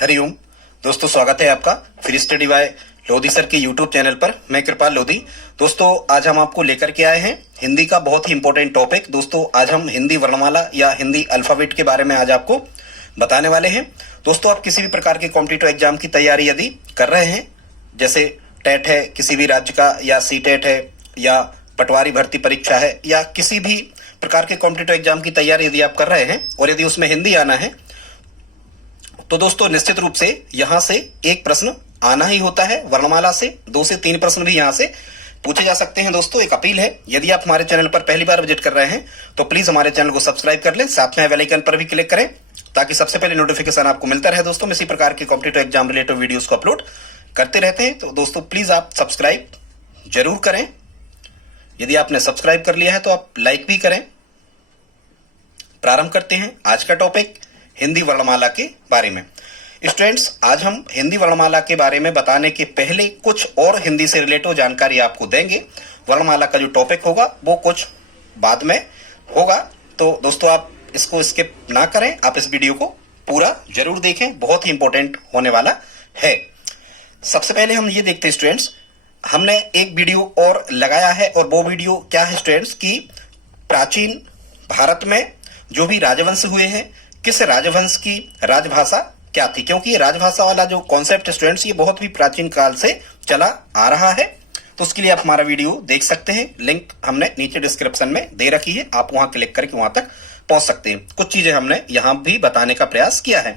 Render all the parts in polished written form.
हरिओम दोस्तों, स्वागत है आपका फिर स्टडी बाय लोधी सर के यूट्यूब चैनल पर। मैं कृपाल लोधी। दोस्तों, आज हम आपको लेकर के आए हैं हिंदी का बहुत ही इंपॉर्टेंट टॉपिक। दोस्तों, आज हम हिंदी वर्णमाला या हिंदी अल्फाबेट के बारे में आज आपको बताने वाले हैं। दोस्तों, आप किसी भी प्रकार के कॉम्पिटिटिव एग्जाम की तैयारी यदि कर रहे हैं, जैसे टेट है किसी भी राज्य का, या सी टेट है, या पटवारी भर्ती परीक्षा है, या किसी भी प्रकार के कॉम्पिटिटिव एग्जाम की तैयारी यदि आप कर रहे हैं और यदि उसमें हिंदी आना है, तो दोस्तों निश्चित रूप से यहां से एक प्रश्न आना ही होता है। वर्णमाला से 2 से 3 प्रश्न भी यहां से पूछे जा सकते हैं। दोस्तों, एक अपील है, यदि आप हमारे चैनल पर पहली बार विजिट कर रहे हैं तो प्लीज हमारे चैनल को सब्सक्राइब कर लें, साथ में बेल आइकन पर भी क्लिक करें ताकि सबसे पहले नोटिफिकेशन आपको मिलता रहे। दोस्तों, इसी प्रकार के कॉम्पिटिटिव एग्जाम रिलेटेड वीडियोस को अपलोड करते रहते हैं, तो दोस्तों प्लीज आप सब्सक्राइब जरूर करें। यदि आपने सब्सक्राइब कर लिया है तो आप लाइक भी करें। प्रारंभ करते हैं आज का टॉपिक हिंदी वर्णमाला के बारे में। स्टूडेंट्स, आज हम हिंदी वर्णमाला के बारे में बताने के पहले कुछ और हिंदी से रिलेटेड जानकारी आपको देंगे। वर्णमाला का जो टॉपिक होगा वो कुछ बाद में होगा, तो दोस्तों आप इसको स्किप ना करें, आप इस वीडियो को पूरा जरूर देखें, बहुत ही इंपॉर्टेंट होने वाला है। सबसे पहले हम ये देखते हैं स्टूडेंट्स, हमने एक वीडियो और लगाया है, और वो वीडियो क्या है स्टूडेंट्स की प्राचीन भारत में जो भी राजवंश हुए हैं, किस राजवंश की राजभाषा क्या थी। क्योंकि राजभाषा वाला जो कॉन्सेप्ट स्टूडेंट्स ये बहुत भी प्राचीन काल से चला आ रहा है, तो उसके लिए आप हमारा वीडियो देख सकते हैं। लिंक हमने नीचे डिस्क्रिप्शन में दे रखी है, आप वहां क्लिक करके वहां तक पहुंच सकते हैं। कुछ चीजें हमने यहां भी बताने का प्रयास किया है।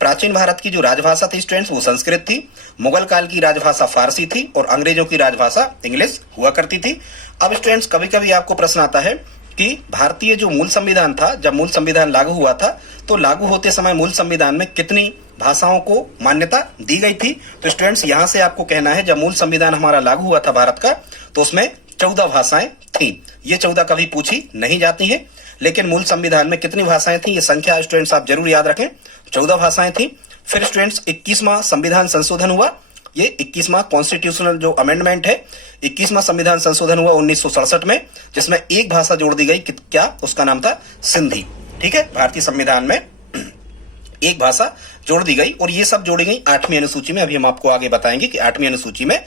प्राचीन भारत की जो राजभाषा थी स्टूडेंट्स वो संस्कृत थी, मुगल काल की राजभाषा फारसी थी, और अंग्रेजों की राजभाषा इंग्लिश हुआ करती थी। अब स्टूडेंट्स कभी कभी आपको प्रश्न आता है कि भारतीय जो मूल संविधान था, जब मूल संविधान लागू हुआ था तो लागू होते समय मूल संविधान में कितनी भाषाओं को मान्यता दी गई थी। तो स्टूडेंट्स यहां से आपको कहना है, जब मूल संविधान हमारा लागू हुआ था भारत का, तो उसमें 14 भाषाएं थी। ये 14 कभी पूछी नहीं जाती है, लेकिन मूल संविधान में कितनी भाषाएं थी ये संख्या स्टूडेंट्स आप जरूर याद रखें, 14 भाषाएं थी। फिर स्टूडेंट्स 21वां संविधान संशोधन हुआ, ये 21वां कॉन्स्टिट्यूशनल जो अमेंडमेंट है, 21वां संविधान संशोधन हुआ 1967 में, जिसमें एक भाषा जोड़ दी गई, क्या उसका नाम था सिंधी। ठीक है, भारतीय संविधान में एक भाषा जोड़ दी गई, और ये सब जोड़ी गई 8वीं अनुसूची में। अभी हम आपको आगे बताएंगे कि 8वीं अनुसूची में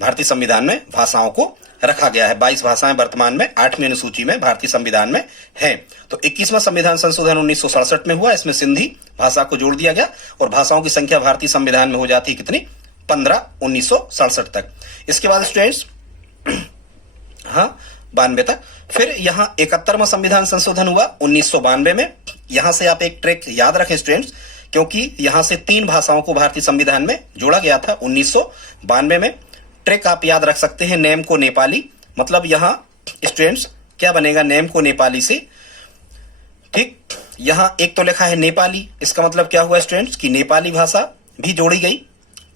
भारतीय संविधान में भाषाओं को रखा गया है। 22 भाषाएं वर्तमान में 8वीं अनुसूची में भारतीय संविधान में है। तो 21वां संविधान संशोधन 1967 में हुआ, इसमें सिंधी भाषा को जोड़ दिया गया, और भाषाओं की संख्या भारतीय संविधान में हो जाती है कितनी, 15 1967 तक। इसके बाद स्टूडेंट्स 92 तक। फिर यहाँ 71वां संविधान संशोधन हुआ 1992 में। यहां से आप एक ट्रिक याद रखें स्टूडेंट्स, क्योंकि यहां से 3 भाषाओं को भारतीय संविधान में जोड़ा गया था 1992 में। ट्रिक आप याद रख सकते हैं, नेम को नेपाली, मतलब यहां स्टूडेंट्स क्या बनेगा, नेम को नेपाली से। ठीक, यहां एक तो लिखा है नेपाली, इसका मतलब क्या हुआ स्टूडेंट्स की नेपाली भाषा भी जोड़ी गई।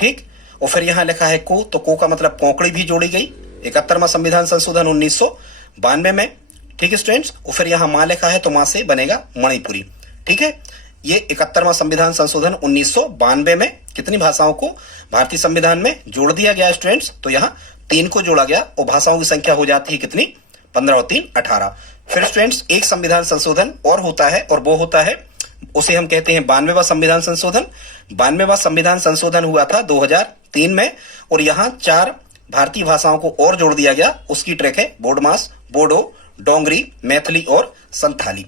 ठीक, और फिर यहां लिखा है को, तो को का मतलब कोंकणी भी जोड़ी गई 71वां संविधान संशोधन 1992 में। ठीक है स्टूडेंट्स, और फिर यहां मां लिखा है तो मां से बनेगा मणिपुरी। ठीक है, ये 71वां संविधान संशोधन 1992 में कितनी भाषाओं को भारतीय संविधान में जोड़ दिया गया स्टूडेंट्स, तो यहाँ 3 को जोड़ा गया, और भाषाओं की संख्या हो जाती है कितनी, 15 और 3 18। फिर स्टूडेंट्स एक संविधान संशोधन और होता है, और वो होता है, उसे हम कहते हैं 92वां संविधान संशोधन। 92वां संविधान संशोधन हुआ था 2003 में, और यहाँ 4 भारतीय भाषाओं को और जोड़ दिया गया। उसकी ट्रिक है बोडमास, बोडो, डोंगरी, मैथिली और संथाली।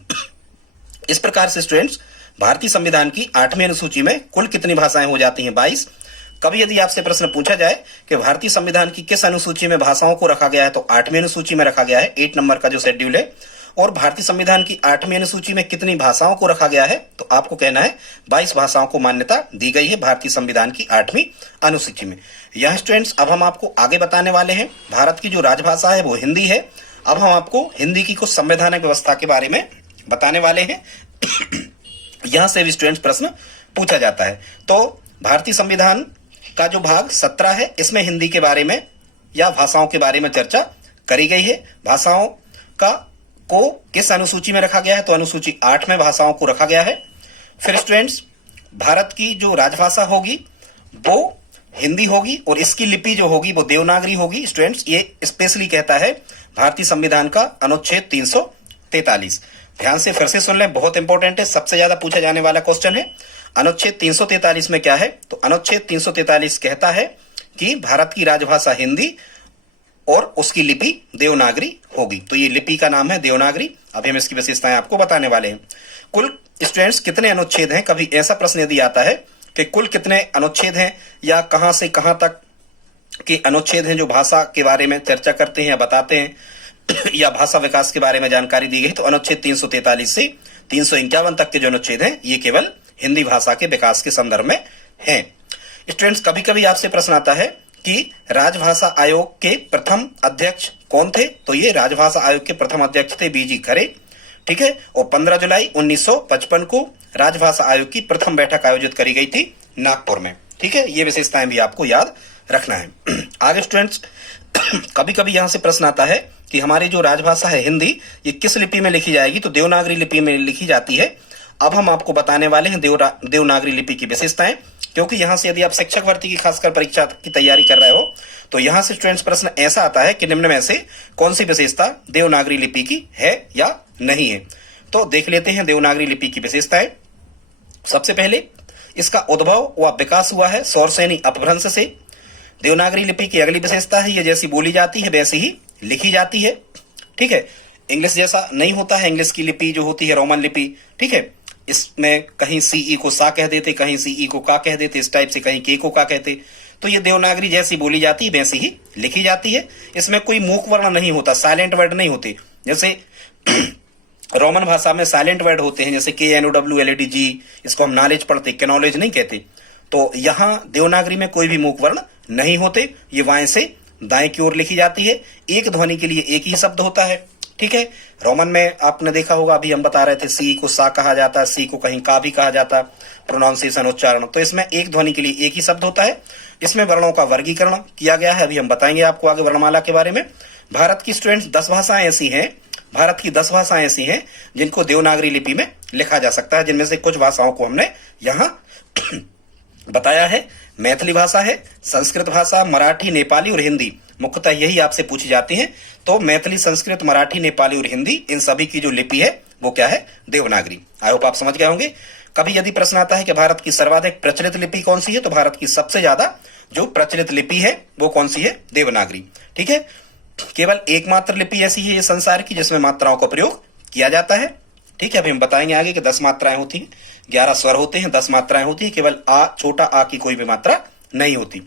इस प्रकार से स्टूडेंट्स भारतीय संविधान की 8वीं अनुसूची में कुल कितनी भाषाएं हो जाती हैं, 22। कभी यदि आपसे प्रश्न पूछा जाए कि भारतीय संविधान की किस अनुसूची में भाषाओं को रखा गया है, तो 8वीं अनुसूची में रखा गया है, 8 नंबर का जो शेड्यूल है। और भारतीय संविधान की 8वीं अनुसूची में कितनी भाषाओं को रखा गया है, तो आपको कहना है 22 भाषाओं को मान्यता दी गई है भारतीय संविधान की 8वीं अनुसूची में। यह स्टूडेंट्स अब हम आपको आगे बताने वाले हैं, भारत की जो राजभाषा है वो हिंदी है। अब हम आपको हिंदी की कुछ संवैधानिक व्यवस्था के बारे में बताने वाले हैं। यहां से भी स्टूडेंट्स प्रश्न पूछा जाता है। तो भारतीय संविधान का जो भाग 17 है, इसमें हिंदी के बारे में या भाषाओं के बारे में चर्चा करी गई है। भाषाओं का को किस अनुसूची में रखा गया है, तो अनुसूची 8 में भाषाओं को रखा गया है। फिर स्टूडेंट्स भारत की जो राजभाषा होगी वो हिंदी होगी, और इसकी लिपि जो होगी वो देवनागरी होगी। स्टूडेंट्स ये स्पेशली कहता है भारतीय संविधान का अनुच्छेद 343। ध्यान से फिर से सुन लें, बहुत इंपॉर्टेंट है, सबसे ज्यादा पूछा जाने वाला क्वेश्चन है। अनुच्छेद 343 में क्या है? तो अनुच्छेद 343 कहता है कि भारत की राजभाषा हिंदी और उसकी लिपि देवनागरी होगी। तो ये लिपि का नाम है देवनागरी। अभी हम इसकी विशेषताएं आपको बताने वाले हैं। कुल स्टूडेंट्स कितने अनुच्छेद हैं? कभी ऐसा प्रश्न यदि आता है कि कुल कितने अनुच्छेद हैं या कहां से कहां तक के अनुच्छेद हैं जो भाषा के बारे में चर्चा करते हैं या बताते हैं या भाषा विकास के बारे में जानकारी दी गई, तो अनुच्छेद 343 से 351 तक के जो अनुच्छेद हैं ये केवल हिंदी भाषा के विकास के संदर्भ में हैं। स्टूडेंट्स कभी कभी आपसे प्रश्न आता है कि राजभाषा आयोग के प्रथम अध्यक्ष कौन थे? तो ये राजभाषा आयोग के प्रथम अध्यक्ष थे बीजी खरे, ठीक है। और 15 जुलाई 1955 को राजभाषा आयोग की प्रथम बैठक आयोजित करी गई थी नागपुर में, ठीक है। ये विशेषताएं भी आपको याद रखना है। आगे स्टूडेंट्स कभी कभी यहां से प्रश्न आता है कि हमारी जो राजभाषा है हिंदी, ये किस लिपि में लिखी जाएगी? तो देवनागरी लिपि में लिखी जाती है। अब हम आपको बताने वाले हैं देवनागरी लिपि की विशेषताएं, क्योंकि यहां से यदि आप शिक्षक भर्ती की खासकर परीक्षा की तैयारी कर रहे हो तो यहां से स्टूडेंट्स प्रश्न ऐसा आता है कि निम्न में से कौन सी विशेषता देवनागरी लिपि की है या नहीं है। तो देख लेते हैं देवनागरी लिपि की विशेषताएं। सबसे पहले इसका उद्भव व विकास हुआ है सौरसेनी अपभ्रंश से। देवनागरी लिपि की अगली विशेषता है ये जैसी बोली जाती है वैसी ही लिखी जाती है, ठीक है। इंग्लिश जैसा नहीं होता है। इंग्लिश की लिपि जो होती है रोमन लिपि, ठीक है, इसमें कहीं सीई को सा कह देते, कहीं सीई को का कह देते, इस टाइप से कहीं के को का कहते। तो ये देवनागरी जैसी बोली जाती है वैसी ही लिखी जाती है। इसमें कोई मूक वर्ण नहीं होता, साइलेंट वर्ड नहीं होते। जैसे रोमन भाषा में साइलेंट वर्ड होते हैं, जैसे KNOWLEDG, इसको हम नॉलेज पढ़ते, कैनॉलेज नहीं कहते। तो यहां देवनागरी में कोई भी मूक वर्ण नहीं होते। ये बाएं से दाएं की ओर लिखी जाती है। एक ध्वनि के लिए एक ही शब्द होता है, ठीक है। रोमन में आपने देखा होगा, अभी हम बता रहे थे, सी को सा कहा जाता है, सी को कहीं का भी कहा जाता, प्रोनाउंसिएशन उच्चारण। तो इसमें एक ध्वनि के लिए एक ही शब्द होता है। इसमें वर्णों का वर्गीकरण किया गया है, अभी हम बताएंगे आपको आगे वर्णमाला के बारे में। भारत की स्टूडेंट्स 10 भाषाएं ऐसी हैं, भारत की 10 भाषाएं ऐसी हैं जिनको देवनागरी लिपि में लिखा जा सकता है, जिनमें से कुछ भाषाओं को हमने यहां बताया है। मैथिली भाषा है, संस्कृत भाषा, मराठी, नेपाली और हिंदी, मुख्यतः यही आपसे पूछी जाती है। तो मैथिली, संस्कृत, मराठी, नेपाली और हिंदी, इन सभी की जो लिपि है वो क्या है? देवनागरी। आई होप आप समझ गए होंगे। कभी यदि प्रश्न आता है कि भारत की सर्वाधिक प्रचलित लिपि कौन सी है, तो भारत की सबसे ज्यादा जो प्रचलित लिपि है वो कौन सी है? देवनागरी, ठीक है। केवल एकमात्र लिपि ऐसी है ये संसार की जिसमें मात्राओं का प्रयोग किया जाता है, ठीक है। अभी हम बताएंगे आगे कि 10 मात्राएं होती हैं, 11 स्वर होते हैं, 10 मात्राएं होती है, केवल आ, छोटा आ की कोई भी मात्रा नहीं होती,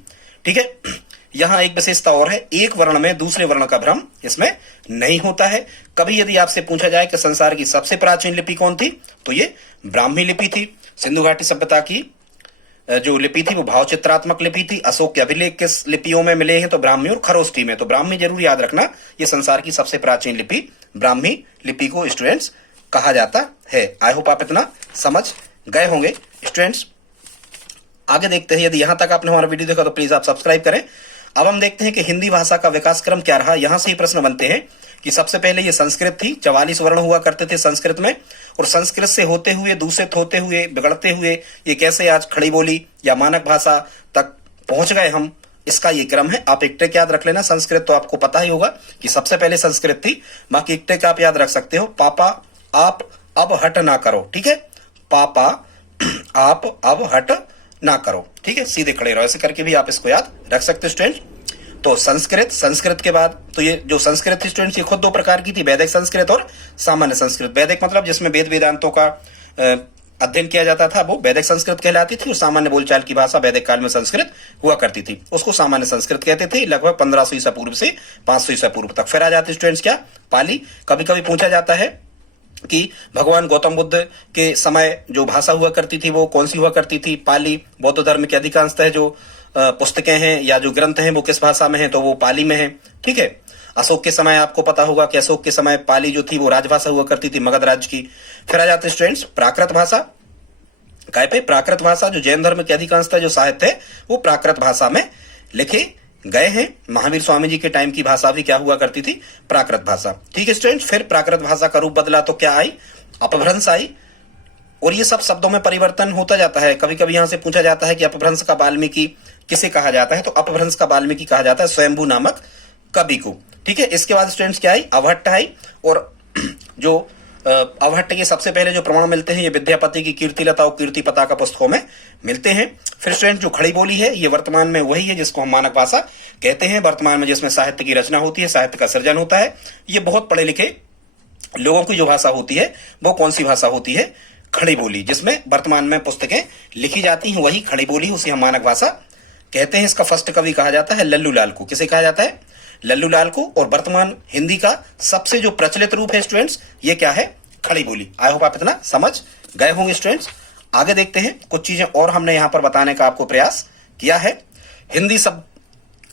ठीक है। यहां एक विशेषता और है, एक वर्ण में दूसरे वर्ण का भ्रम इसमें नहीं होता है। कभी यदि आपसे पूछा जाए कि संसार की सबसे प्राचीन लिपि कौन थी, तो ये ब्राह्मी लिपि थी। सिंधु घाटी सभ्यता की जो लिपि थी वो भावचित्रात्मक लिपि थी। अशोक के अभिलेख किस लिपियों में मिले हैं? तो ब्राह्मी और खरोष्ठी में। तो ब्राह्मी जरूर याद रखना, ये संसार की सबसे प्राचीन लिपि ब्राह्मी लिपि को स्टूडेंट्स कहा जाता है। आई होप आप इतना समझ गए होंगे स्टूडेंट्स। आगे देखते हैं, यदि यहां तक आपने हमारा वीडियो देखा तो प्लीज आप सब्सक्राइब करें। अब हम देखते हैं कि हिंदी भाषा का विकास क्रम क्या रहा। यहां से ही प्रश्न बनते हैं कि सबसे पहले ये संस्कृत थी, 44 वर्ण हुआ करते थे संस्कृत में, और संस्कृत से होते हुए, दूषित होते हुए, बिगड़ते हुए ये कैसे आज खड़ी बोली या मानक भाषा तक पहुंच गए हम, इसका ये क्रम है। आप एक ट्रिक याद रख लेना, संस्कृत तो आपको पता ही होगा कि सबसे पहले संस्कृत थी। बाकी एक ट्रिक आप याद रख सकते हो, पापा आप अब हट ना करो, ठीक है। पापा आप अब हट ना करो, ठीक है, सीधे खड़े रहो, ऐसे करके भी आप इसको याद रख सकते हो स्टूडेंट। तो संस्कृत के बाद तो ये जो संस्कृत थी स्टूडेंट्स, ये खुद 2 प्रकार की थी, वैदिक संस्कृत और सामान्य संस्कृत। वैदिक मतलब जिसमें वेद वेदांतों का अध्ययन किया जाता था वो वैदिक संस्कृत कहलाती थी, और सामान्य बोलचाल की भाषा वैदिक काल में संस्कृत हुआ करती थी, उसको सामान्य संस्कृत कहते थे। लगभग 1500 ईसा पूर्व से 500 ईसा पूर्व तक। फिर आ जाते स्टूडेंट्स क्या? पाली। कभी कभी पूछा जाता है कि भगवान गौतम बुद्ध के समय जो भाषा हुआ करती थी वो कौन सी हुआ करती थी? पाली। बौद्ध धर्म के अधिकांशतः जो पुस्तकें हैं या जो ग्रंथ हैं वो किस भाषा में हैं? तो वो पाली में है, ठीक है। अशोक के समय आपको पता होगा कि अशोक के समय पाली जो थी वो राजभाषा हुआ करती थी मगध राज्य की। फिर आ जाते स्टूडेंट्स प्राकृत भाषा। काय पे? प्राकृत भाषा। जो जैन धर्म के अधिकांशतः जो साहित्य है वो प्राकृत भाषा में लिखे गए हैं। महावीर स्वामी जी के टाइम की भाषा भी क्या हुआ करती थी? प्राकृत भाषा, ठीक है स्टूडेंट्स। फिर प्राकृत भाषा का रूप बदला तो क्या आई? अपभ्रंश आई। और ये सब शब्दों में परिवर्तन होता जाता है। कभी कभी यहां से पूछा जाता है कि अपभ्रंश का वाल्मीकि किसे कहा जाता है? तो अपभ्रंश का वाल्मीकि कहा जाता है स्वयंभू नामक कवि को, ठीक है। इसके बाद स्टूडेंट्स क्या आई? अवहट्ट आई। और जो अवहट्ट के सबसे पहले जो प्रमाण मिलते हैं ये विद्यापति की कीर्तिलता और कीर्ति पताका पुस्तकों में मिलते हैं। फिर स्टूडेंट जो खड़ी बोली है ये वर्तमान में वही है जिसको हम मानक भाषा कहते हैं, वर्तमान में जिसमें साहित्य की रचना होती है, साहित्य का सृजन होता है। ये बहुत पढ़े लिखे लोगों की जो भाषा होती है वो कौन सी भाषा होती है? खड़ी बोली। जिसमें वर्तमान में पुस्तकें लिखी जाती हैं वही खड़ी बोली, उसे हम मानक भाषा कहते हैं। इसका फर्स्ट कवि कहा जाता है लल्लू लाल को। किसे कहा जाता है? लल्लू लाल को। और वर्तमान हिंदी का सबसे जो प्रचलित रूप है स्टूडेंट्स ये क्या है? खड़ी बोली। आई होप आप इतना समझ गए होंगे स्टूडेंट्स। आगे देखते हैं, कुछ चीजें और हमने यहां पर बताने का आपको प्रयास किया है। हिंदी शब्द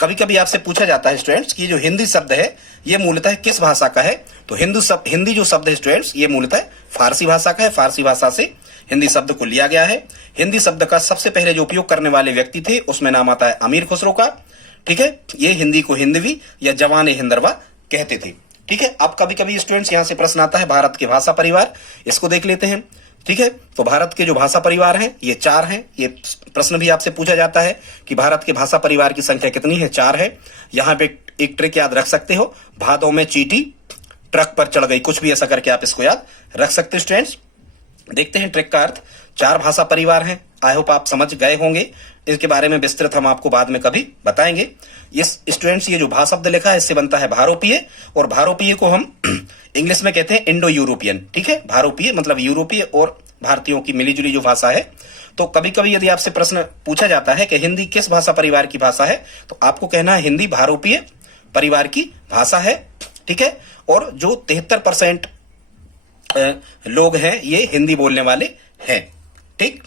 कभी कभी आपसे पूछा जाता है स्टूडेंट्स कि जो हिंदी शब्द है ये मूलतः किस भाषा का है? तो हिंदी जो शब्द है स्टूडेंट्स ये मूलतः फारसी भाषा का है। फारसी भाषा से हिंदी शब्द को लिया गया है। हिंदी शब्द का सबसे पहले जो उपयोग करने वाले व्यक्ति थे उसमें नाम आता है अमीर खुसरो का। ठीक है, ये हिंदी को हिंदवी या जवान हिंदरवा कहते थे। ठीक है, अब कभी कभी स्टूडेंट्स यहां से प्रश्न आता है भारत के भाषा परिवार, इसको देख लेते हैं। ठीक है, तो भारत के जो भाषा परिवार हैं ये 4 हैं। ये प्रश्न भी आपसे पूछा जाता है कि भारत के भाषा परिवार की संख्या कितनी है? 4 है। यहां पे एक ट्रिक याद रख सकते हो, भादों में चींटी ट्रक पर चढ़ गई, कुछ भी ऐसा करके आप इसको याद रख सकते हो स्टूडेंट्स। देखते हैं ट्रिक का अर्थ। 4 भाषा परिवार हैं। आई होप आप समझ गए होंगे। इसके बारे में विस्तृत हम आपको बाद में कभी बताएंगे। इस स्टूडेंट्स ये जो भा शब्द लिखा है इससे बनता है भारोपीय, और भारोपीय को हम इंग्लिश में कहते हैं इंडो यूरोपियन। ठीक है, भारोपीय मतलब यूरोपीय और भारतीयों की मिलीजुली जो भाषा है। तो कभी कभी यदि आपसे प्रश्न पूछा जाता है कि हिंदी किस भाषा परिवार की भाषा है तो आपको कहना है हिंदी भारोपीय परिवार की भाषा है। ठीक है, और जो 73% लोग हैं ये हिंदी बोलने वाले हैं। ठीक,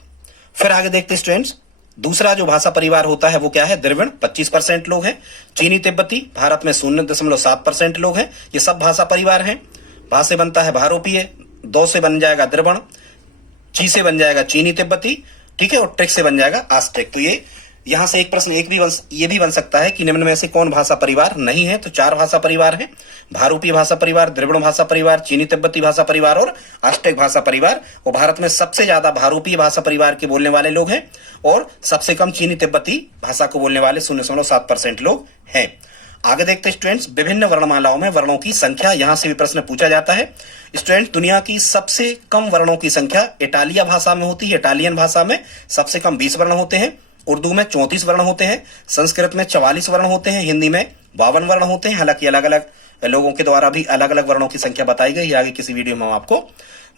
फिर आगे देखते हैं स्टूडेंट्स, दूसरा जो भाषा परिवार होता है वो क्या है? द्रविड़ 25% लोग हैं। चीनी तिब्बती भारत में 0.7% लोग हैं। ये सब भाषा परिवार हैं। भा से बनता है भारोपीय, 2 से बन जाएगा द्रविड़, ची से बन जाएगा चीनी तिब्बती। ठीक है, और ट्रिक से बन जाएगा आस्टेक। तो ये यहां से एक प्रश्न ये भी बन सकता है कि निम्न में से कौन भाषा परिवार नहीं है? तो 4 भाषा परिवार हैं, भारूपी भाषा परिवार, द्रविड़ भाषा परिवार, चीनी तिब्बती भाषा परिवार और आस्टेक भाषा परिवार। और भारत में सबसे ज्यादा भारूपी भाषा परिवार के बोलने वाले लोग हैं और सबसे कम चीनी तिब्बती भाषा को बोलने वाले 0.7% लोग हैं। आगे देखते हैं स्टूडेंट्स, विभिन्न वर्णमालाओं में वर्णों की संख्या। यहां से भी प्रश्न पूछा जाता है स्टूडेंट। दुनिया की सबसे कम वर्णों की संख्या इटालिया भाषा में होती है। इटालियन भाषा में सबसे कम 20 वर्ण होते हैं, उर्दू में 34 वर्ण होते हैं, संस्कृत में 44 वर्ण होते हैं, हिंदी में 52 वर्ण होते हैं। हालांकि अलग अलग लोगों के द्वारा भी अलग अलग वर्णों की संख्या बताई गई, आगे किसी वीडियो में हम आपको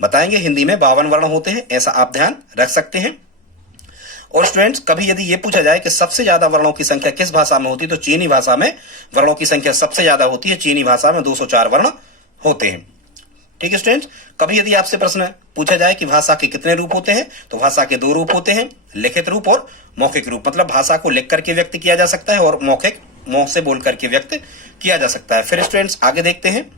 बताएंगे। हिंदी में 52 वर्ण होते हैं, ऐसा आप ध्यान रख सकते हैं। और स्टूडेंट्स कभी यदि ये पूछा जाए कि सबसे ज्यादा वर्णों की संख्या किस भाषा में होती है तो चीनी भाषा में वर्णों की संख्या सबसे ज्यादा होती है। चीनी भाषा में 204 वर्ण होते हैं। ठीक है स्टूडेंट्स, कभी यदि आपसे प्रश्न पूछा जाए कि भाषा के कितने रूप होते हैं तो भाषा के 2 रूप होते हैं, लिखित रूप और मौखिक रूप। मतलब भाषा को लिख करके व्यक्त किया जा सकता है और मौखिक मुंह से बोल करके व्यक्त किया जा सकता है। फिर स्टूडेंट्स आगे देखते हैं,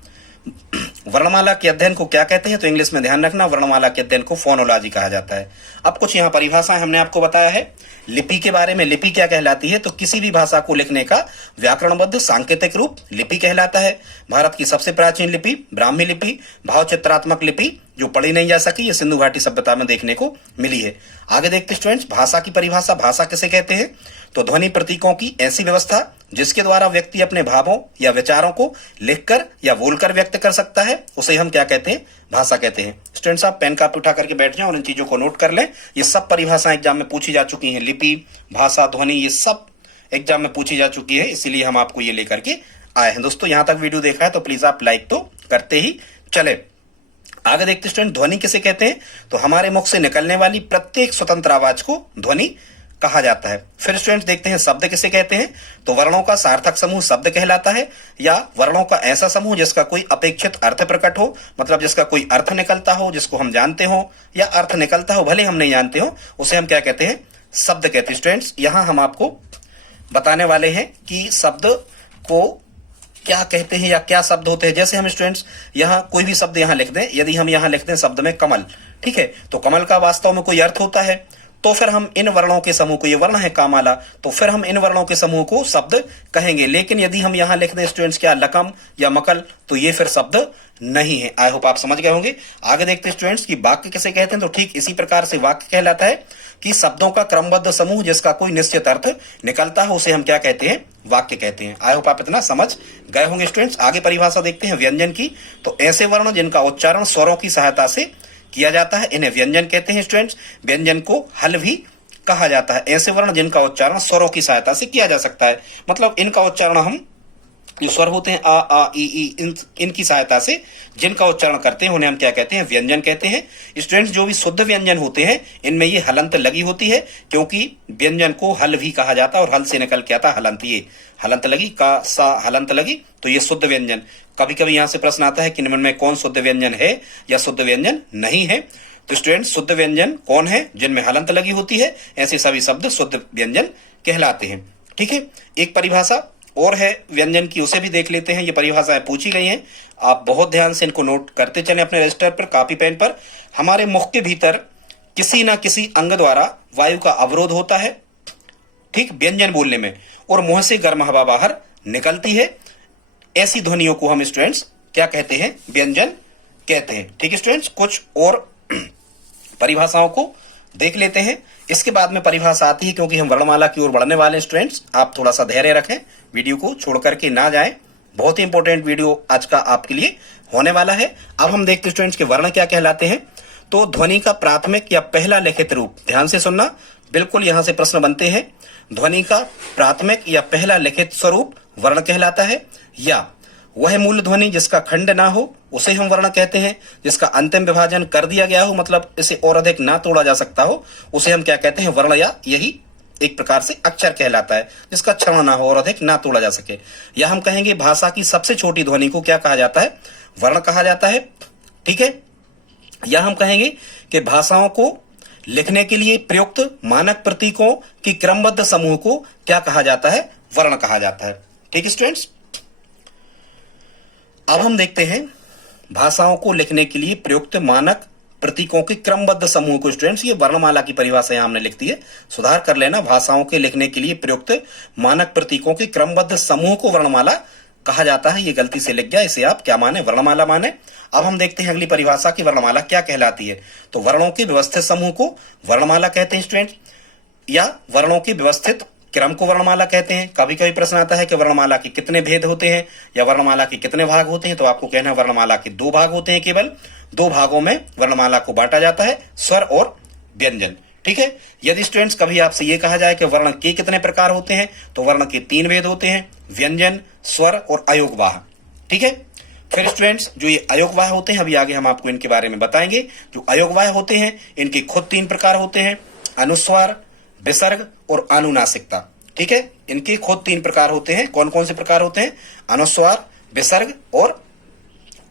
वर्णमाला के अध्ययन को क्या कहते हैं? तो इंग्लिश में ध्यान रखना, वर्णमाला के अध्ययन को फोनोलॉजी कहा जाता है। अब कुछ यहाँ परिभाषाएं हमने आपको बताया है लिपि के बारे में। लिपि क्या कहलाती है? तो किसी भी भाषा को लिखने का व्याकरणबद्ध सांकेतिक रूप लिपि कहलाता है। भारत की सबसे प्राचीन लिपि ब्राह्मी लिपि, भावचित्रात्मक लिपि जो पढ़ी नहीं जा सकी, ये सिंधु घाटी सभ्यता में देखने को मिली है। आगे देखते स्टूडेंट्स, भाषा की परिभाषा। भाषा किसे कहते हैं? तो ध्वनि प्रतीकों की ऐसी व्यवस्था जिसके द्वारा व्यक्ति अपने भावों या विचारों को लिखकर या बोलकर व्यक्त कर सकता है, उसे हम क्या कहते हैं? भाषा कहते हैं। स्टूडेंट्स आप पेन कॉपी उठा करके बैठ जाएं और इन चीजों को नोट कर लें। ये सब परिभाषाएं एग्जाम में पूछी जा चुकी हैं। लिपि, भाषा, ध्वनि, ये सब एग्जाम में पूछी जा चुकी है, इसीलिए हम आपको ये लेकर के आए हैं। दोस्तों यहां तक वीडियो देखा है तो प्लीज आप लाइक तो करते ही चले। आगे देखते स्टूडेंट, ध्वनि किसे कहते हैं? तो हमारे मुख से निकलने वाली प्रत्येक स्वतंत्र आवाज को ध्वनि कहा जाता है। फिर स्टूडेंट्स देखते हैं, शब्द किसे कहते हैं? तो वर्णों का सार्थक समूह शब्द कहलाता है, या वर्णों का ऐसा समूह जिसका कोई अपेक्षित अर्थ प्रकट हो, मतलब जिसका कोई अर्थ निकलता हो, जिसको हम जानते हो, या अर्थ निकलता हो भले हम नहीं जानते हो, उसे हम क्या कहते हैं? शब्द कहते हैं। स्टूडेंट्स यहां हम आपको बताने वाले हैं कि शब्द को क्या कहते हैं या क्या शब्द होते हैं। जैसे हम स्टूडेंट्स यहां कोई भी शब्द यहां लिख दें, यदि हम यहां लिख दें शब्द में कमल, ठीक है, तो कमल का वास्तव में कोई अर्थ होता है? तो फिर हम इन वर्णों के समूह को, ये वर्ण है कामाला, तो फिर हम इन वर्णों के समूह को शब्द कहेंगे। लेकिन यदि हम यहां लिख दें स्टूडेंट्स क्या लकम या मकल, तो ये फिर शब्द नहीं है। आई होप आप समझ गए होंगे। आगे देखते हैं स्टूडेंट्स कि वाक्य किसे कहते हैं। तो ठीक इसी प्रकार से वाक्य कहलाता है कि शब्दों का क्रमबद्ध समूह जिसका कोई निश्चित अर्थ निकलता है, उसे हम क्या कहते हैं, वाक्य कहते हैं। आई होप आप इतना समझ गए होंगे स्टूडेंट्स। आगे परिभाषा देखते हैं व्यंजन की। तो ऐसे वर्ण जिनका उच्चारण स्वरों की सहायता से किया जाता है, इन्हें व्यंजन कहते हैं स्टूडेंट्स। व्यंजन को हल भी कहा जाता है। ऐसे वर्ण जिनका उच्चारण स्वरों की सहायता से किया जा सकता है, मतलब इनका उच्चारण हम जो स्वर होते हैं आ ई इनकी सहायता से जिनका उच्चारण करते हैं, उन्हें हम क्या कहते हैं, व्यंजन कहते हैं। स्टूडेंट्स जो भी शुद्ध व्यंजन होते हैं इनमें ये हलंत लगी होती है, क्योंकि व्यंजन को हल भी कहा जाता है और हल से निकल के आता हलंत। ये हलंत लगी, का सा हलंत लगी, तो ये शुद्ध व्यंजन। कभी कभी यहां से प्रश्न आता है कि निम्न में कौन शुद्ध व्यंजन है या शुद्ध व्यंजन नहीं है। तो स्टूडेंट्स शुद्ध व्यंजन कौन है, जिनमें हलंत लगी होती है, ऐसे सभी शब्द शुद्ध व्यंजन कहलाते हैं। ठीक है, एक परिभाषा और है व्यंजन की, उसे भी देख लेते हैं। ये परिभाषाएं पूछी गई हैं, आप बहुत ध्यान से इनको नोट करते चलें अपने रजिस्टर पर, कॉपी पेन पर। हमारे मुख के भीतर किसी ना किसी अंग द्वारा वायु का अवरोध होता है, ठीक, व्यंजन बोलने में, और मुंह से गर्म हवा बाहर निकलती है। ऐसी ध्वनियों को हम स्टूडेंट्स क्या कहते हैं, व्यंजन कहते हैं। ठीक है स्टूडेंट्स, कुछ और परिभाषाओं को देख लेते हैं। इसके बाद में परिभाषा आती है, क्योंकि हम वर्णमाला की ओर बढ़ने वाले हैं स्टूडेंट्स। आप थोड़ा सा धैर्य रखें, वीडियो को छोड़ करके ना जाएं। बहुत ही इंपॉर्टेंट वीडियो आज का आपके लिए होने वाला है। अब हम देखते हैं स्टूडेंट्स के वर्ण क्या कहलाते हैं। तो ध्वनि का प्राथमिक या पहला लिखित रूप, ध्यान से सुनना, बिल्कुल यहां से प्रश्न बनते हैं। ध्वनि का प्राथमिक या पहला लिखित स्वरूप वर्ण कहलाता है, या वह मूल ध्वनि जिसका खंड ना हो उसे हम वर्ण कहते हैं। जिसका अंतिम विभाजन कर दिया गया हो, मतलब इसे और अधिक ना तोड़ा जा सकता हो, उसे हम क्या कहते हैं, वर्ण, या यही एक प्रकार से अक्षर कहलाता है, जिसका क्षरण ना हो और अधिक ना तोड़ा जा सके। या हम कहेंगे भाषा की सबसे छोटी ध्वनि को क्या कहा जाता है, वर्ण कहा जाता है। ठीक है, या हम कहेंगे कि भाषाओं को लिखने के लिए प्रयुक्त मानक प्रतीकों की क्रमबद्ध समूह को क्या कहा जाता है, वर्ण कहा जाता है। ठीक है स्टूडेंट्स, अब हम देखते हैं भाषाओं को लिखने के लिए प्रयुक्त मानक प्रतीकों के क्रमबद्ध समूह को। स्टूडेंट्स ये वर्णमाला की परिभाषा यहां हमने लिख दी है, सुधार कर लेना। भाषाओं के लिखने के लिए प्रयुक्त मानक प्रतीकों के क्रमबद्ध समूह को वर्णमाला कहा जाता है। ये गलती से लिख गया, इसे आप क्या माने, वर्णमाला माने। अब हम देखते हैं अगली परिभाषा की वर्णमाला क्या कहलाती है। तो वर्णों के व्यवस्थित समूह को वर्णमाला कहते हैं स्टूडेंट, या वर्णों के व्यवस्थित क्रम को वर्णमाला कहते हैं। कभी कभी प्रश्न आता है कि वर्णमाला के कितने भेद होते हैं या वर्णमाला के कितने भाग होते हैं। तो आपको कहना है वर्णमाला के 2 भाग होते हैं, केवल 2 भागों में वर्णमाला को बांटा जाता है, स्वर और व्यंजन। ठीक है, यदि स्टूडेंट्स कभी आपसे यह कहा जाए कि वर्ण के कितने प्रकार होते हैं, तो वर्ण के 3 भेद होते हैं, व्यंजन, स्वर और अयोगवाह। ठीक है, फिर स्टूडेंट्स जो ये अयोगवाह होते हैं, अभी आगे हम आपको इनके बारे में बताएंगे। जो अयोगवाह होते हैं इनके खुद 3 प्रकार होते हैं, अनुस्वार, विसर्ग और अनुनासिकता। ठीक है, इनके खुद 3 प्रकार होते हैं। कौन कौन से प्रकार होते हैं, अनुस्वार, विसर्ग और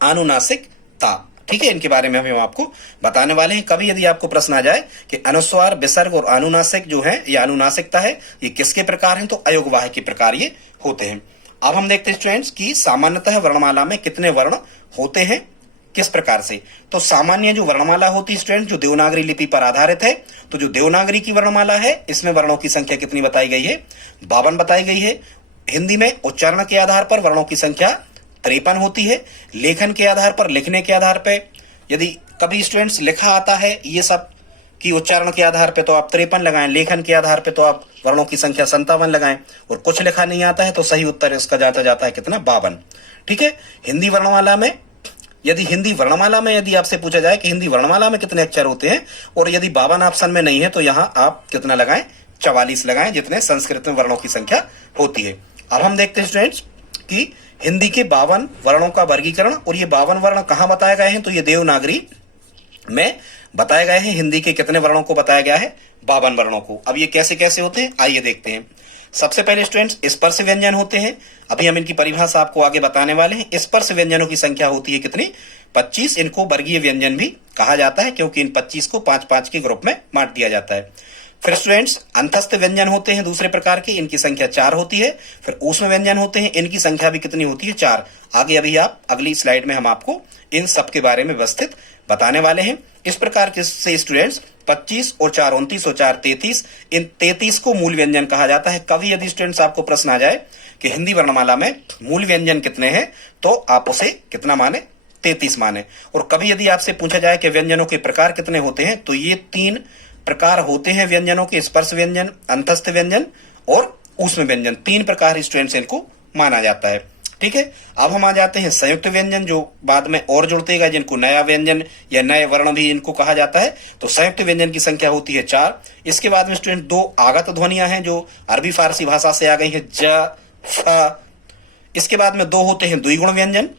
अनुनासिकता। ठीक है, इनके बारे में हम आपको बताने वाले हैं। कभी यदि आपको प्रश्न आ जाए कि अनुस्वार, विसर्ग और अनुनासिक जो है या अनुनासिकता है, ये किसके प्रकार हैं, तो अयोगवाह के प्रकार ये होते हैं। अब हम देखते हैं स्टूडेंट्स कि सामान्यतः वर्णमाला में कितने वर्ण होते हैं, किस प्रकार से। तो सामान्य जो वर्णमाला होती है स्टूडेंट, जो देवनागरी लिपि पर आधारित है, तो जो देवनागरी की वर्णमाला है इसमें वर्णों की संख्या कितनी बताई गई है, 52 बताई गई है। हिंदी में उच्चारण के आधार पर वर्णों की संख्या 53 होती है। लेखन के आधार पर, लिखने के आधार पर, यदि कभी स्टूडेंट्स लिखा आता है ये सब कि उच्चारण के आधार पे तो आप 53 लगाएं, लेखन के आधार पे तो आप वर्णों की संख्या 57 लगाएं, और कुछ लिखा नहीं आता है तो सही उत्तर इसका जाता है कितना, 52। ठीक है, हिंदी वर्णमाला में यदि आपसे पूछा जाए कि हिंदी वर्णमाला में कितने अक्षर होते हैं, और यदि 52 ऑप्शन में नहीं है, तो यहां आप कितना लगाएं, 44 लगाएं, जितने संस्कृत में वर्णों की संख्या होती है। अब हम देखते हैं स्टूडेंट्स कि हिंदी के 52 वर्णों का वर्गीकरण, और ये 52 वर्ण कहां बताए गए हैं, तो ये देवनागरी में बताए गए हैं। हिंदी के कितने वर्णों को बताया गया है, 52 वर्णों को। अब ये कैसे कैसे होते हैं, आइए देखते हैं। सबसे पहले स्टूडेंट्स स्पर्श व्यंजन होते हैं। अभी हम इनकी परिभाषा आपको आगे बताने वाले हैं। स्पर्श व्यंजनों की संख्या होती है कितनी, 25। इनको वर्गीय व्यंजन भी कहा जाता है, क्योंकि इन 25 को 5-5 के ग्रुप में बांट दिया जाता है। फिर स्टूडेंट्स अंतस्थ व्यंजन होते हैं दूसरे प्रकार के, इनकी संख्या 4 होती है। फिर ऊष्म व्यंजन होते हैं, इनकी संख्या भी कितनी होती है, 4। आगे अभी आप अगली स्लाइड में हम आपको इन सब के बारे में व्यवस्थित बताने वाले हैं। इस प्रकार के से स्टूडेंट्स 25 और 4 29 और 4 33, इन 33 को मूल व्यंजन कहा जाता है। कभी यदि स्टूडेंट्स आपको प्रश्न आ जाए कि हिंदी वर्णमाला में मूल व्यंजन कितने हैं, तो आप उसे कितना माने, 33 माने। और कभी यदि आपसे पूछा जाए कि व्यंजनों के प्रकार कितने होते हैं, तो ये 3 प्रकार होते हैं व्यंजनों के, स्पर्श व्यंजन, अंतस्थ व्यंजन और ऊष्म व्यंजन। 3 प्रकार स्टूडेंट्स इनको माना जाता है। ठीक है, अब हम आ जाते हैं संयुक्त व्यंजन, जो बाद में और जुड़तेगा, जिनको नया व्यंजन या नए वर्ण भी इनको कहा जाता है। तो संयुक्त व्यंजन की संख्या होती है 4। इसके बाद में स्टूडेंट 2 आगत ध्वनियां हैं जो अरबी फारसी भाषा से आ गई है, ज, फ। इसके बाद में 2 होते हैं द्विगुण व्यंजन,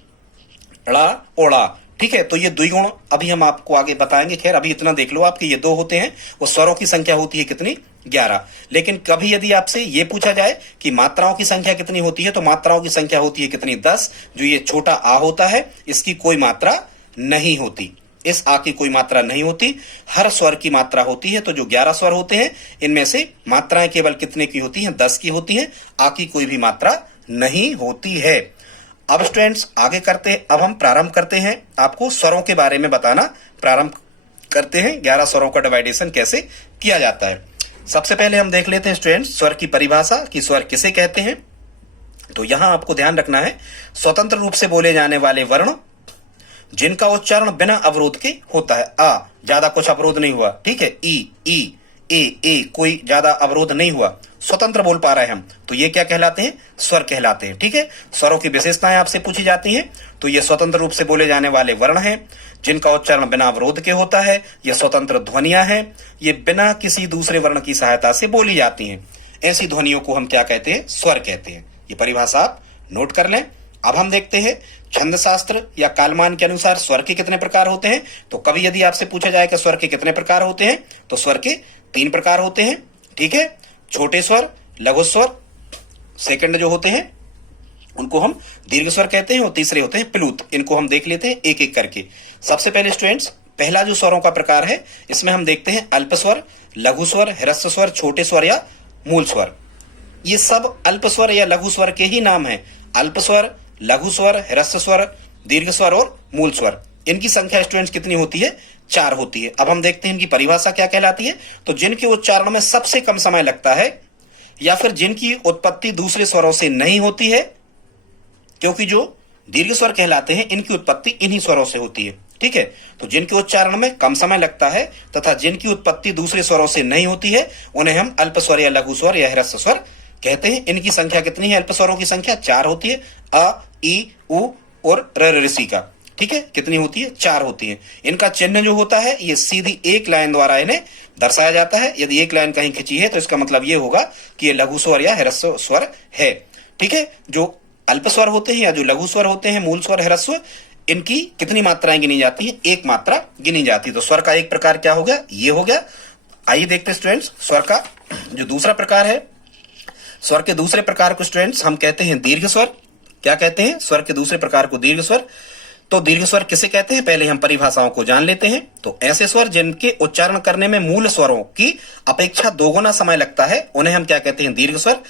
ड़ा, ओड़ा। ठीक है, तो ये द्विगुण अभी हम आपको आगे बताएंगे। खैर अभी इतना देख लो आपके ये 2 होते हैं, और स्वरों की संख्या होती है कितनी, 11। लेकिन कभी यदि आपसे ये पूछा जाए कि मात्राओं की संख्या कितनी होती है, तो मात्राओं की संख्या होती है कितनी, 10। जो ये छोटा आ होता है इसकी कोई मात्रा नहीं होती, इस आ की कोई मात्रा नहीं होती, हर स्वर की मात्रा होती है। तो जो 11 स्वर होते हैं इनमें से मात्राएं केवल कितने की होती हैं, 10 की होती हैं, आ की कोई भी मात्रा नहीं होती है। अब स्टूडेंट्स आगे करते हैं, अब हम प्रारंभ करते हैं, आपको स्वरों के बारे में बताना प्रारंभ करते हैं। 11 स्वरों का डिवाइडेशन कैसे किया जाता है। सबसे पहले हम देख लेते हैं स्टूडेंट्स स्वर की परिभाषा कि स्वर किसे कहते हैं। तो यहां आपको ध्यान रखना है, स्वतंत्र रूप से बोले जाने वाले वर्ण जिनका उच्चारण बिना अवरोध के होता है। आ, ज्यादा कुछ अवरोध नहीं हुआ। ठीक है, ई, ए, कोई ज्यादा अवरोध नहीं हुआ, स्वतंत्र बोल पा रहे हैं हम, तो ये क्या कहलाते हैं, स्वर कहलाते हैं। ठीक है, स्वरों की विशेषताएं आपसे पूछी जाती हैं, तो ये स्वतंत्र रूप से बोले जाने वाले वर्ण हैं जिनका उच्चारण बिना अवरोध के होता है। ये स्वतंत्र ध्वनियां हैं, ये बिना किसी दूसरे वर्ण की सहायता से बोली जाती हैं। ऐसी ध्वनियों को हम क्या कहते हैं, स्वर कहते हैं। ये परिभाषा आप नोट कर लें। अब हम देखते हैं छंद शास्त्र या कालमान के अनुसार स्वर के कितने प्रकार होते हैं। तो कभी यदि आपसे पूछा जाए कि स्वर के कितने प्रकार होते हैं, तो स्वर के 3 प्रकार होते हैं। ठीक है, छोटे स्वर, लघु स्वर, सेकंड जो होते हैं उनको हम दीर्घ स्वर कहते हैं, और तीसरे होते हैं प्लूत। इनको हम देख लेते हैं एक एक करके। सबसे पहले स्टूडेंट्स पहला जो स्वरों का प्रकार है, इसमें हम देखते हैं अल्प स्वर, लघु स्वर, ह्रस्व स्वर, छोटे स्वर या मूल स्वर। ये सब अल्प स्वर या लघु स्वर के ही नाम है। अल्प स्वर, लघु स्वर, ह्रस्व स्वर, दीर्घ स्वर और मूल स्वर। इनकी संख्या स्टूडेंट्स कितनी होती है, 4 होती है। अब हम देखते हैं इनकी परिभाषा क्या कहलाती है। तो जिनके उच्चारण में सबसे कम समय लगता है, या फिर जिनकी उत्पत्ति दूसरे स्वरों से नहीं होती है, क्योंकि जो दीर्घ स्वर कहलाते हैं इनकी उत्पत्ति इन्हीं स्वरों से होती है। ठीक है, तो जिनके उच्चारण में कम समय लगता है तथा जिनकी उत्पत्ति दूसरे स्वरों से नहीं होती है, उन्हें हम अल्प स्वर या लघु स्वर या ह्रस्व स्वर कहते हैं। इनकी संख्या कितनी है, अल्प स्वरों की संख्या 4 होती है। अ, ई, उ और र, ऋषि का। ठीक है, कितनी होती है, 4 होती है। इनका चिन्ह जो होता है ये सीधी एक लाइन द्वारा इन्हें दर्शाया जाता है। यदि एक लाइन कहीं खिंची है तो इसका मतलब ये होगा कि ये लघु स्वर या ह्रस्व स्वर है। ठीक है, जो अल्प स्वर होते हैं या जो लघु स्वर होते हैं, मूल स्वर, ह्रस्व, इनकी कितनी मात्राएं गिनी जाती है, 1 मात्रा गिनी जाती है। तो स्वर का एक प्रकार क्या हो गया, ये हो गया। आइए देखते हैं स्टूडेंट्स स्वर का जो दूसरा प्रकार है। स्वर के दूसरे प्रकार को स्टूडेंट्स हम कहते हैं दीर्घ स्वर। क्या कहते हैं, स्वर के दूसरे प्रकार को दीर्घ स्वर। तो दीर्घ स्वर किसे कहते हैं, पहले हम परिभाषाओं को जान लेते हैं। तो ऐसे स्वर जिनके उच्चारण करने में मूल स्वरों की अपेक्षा 2 गुना समय लगता है, उन्हें हम क्या कहते हैं, दीर्घ स्वर।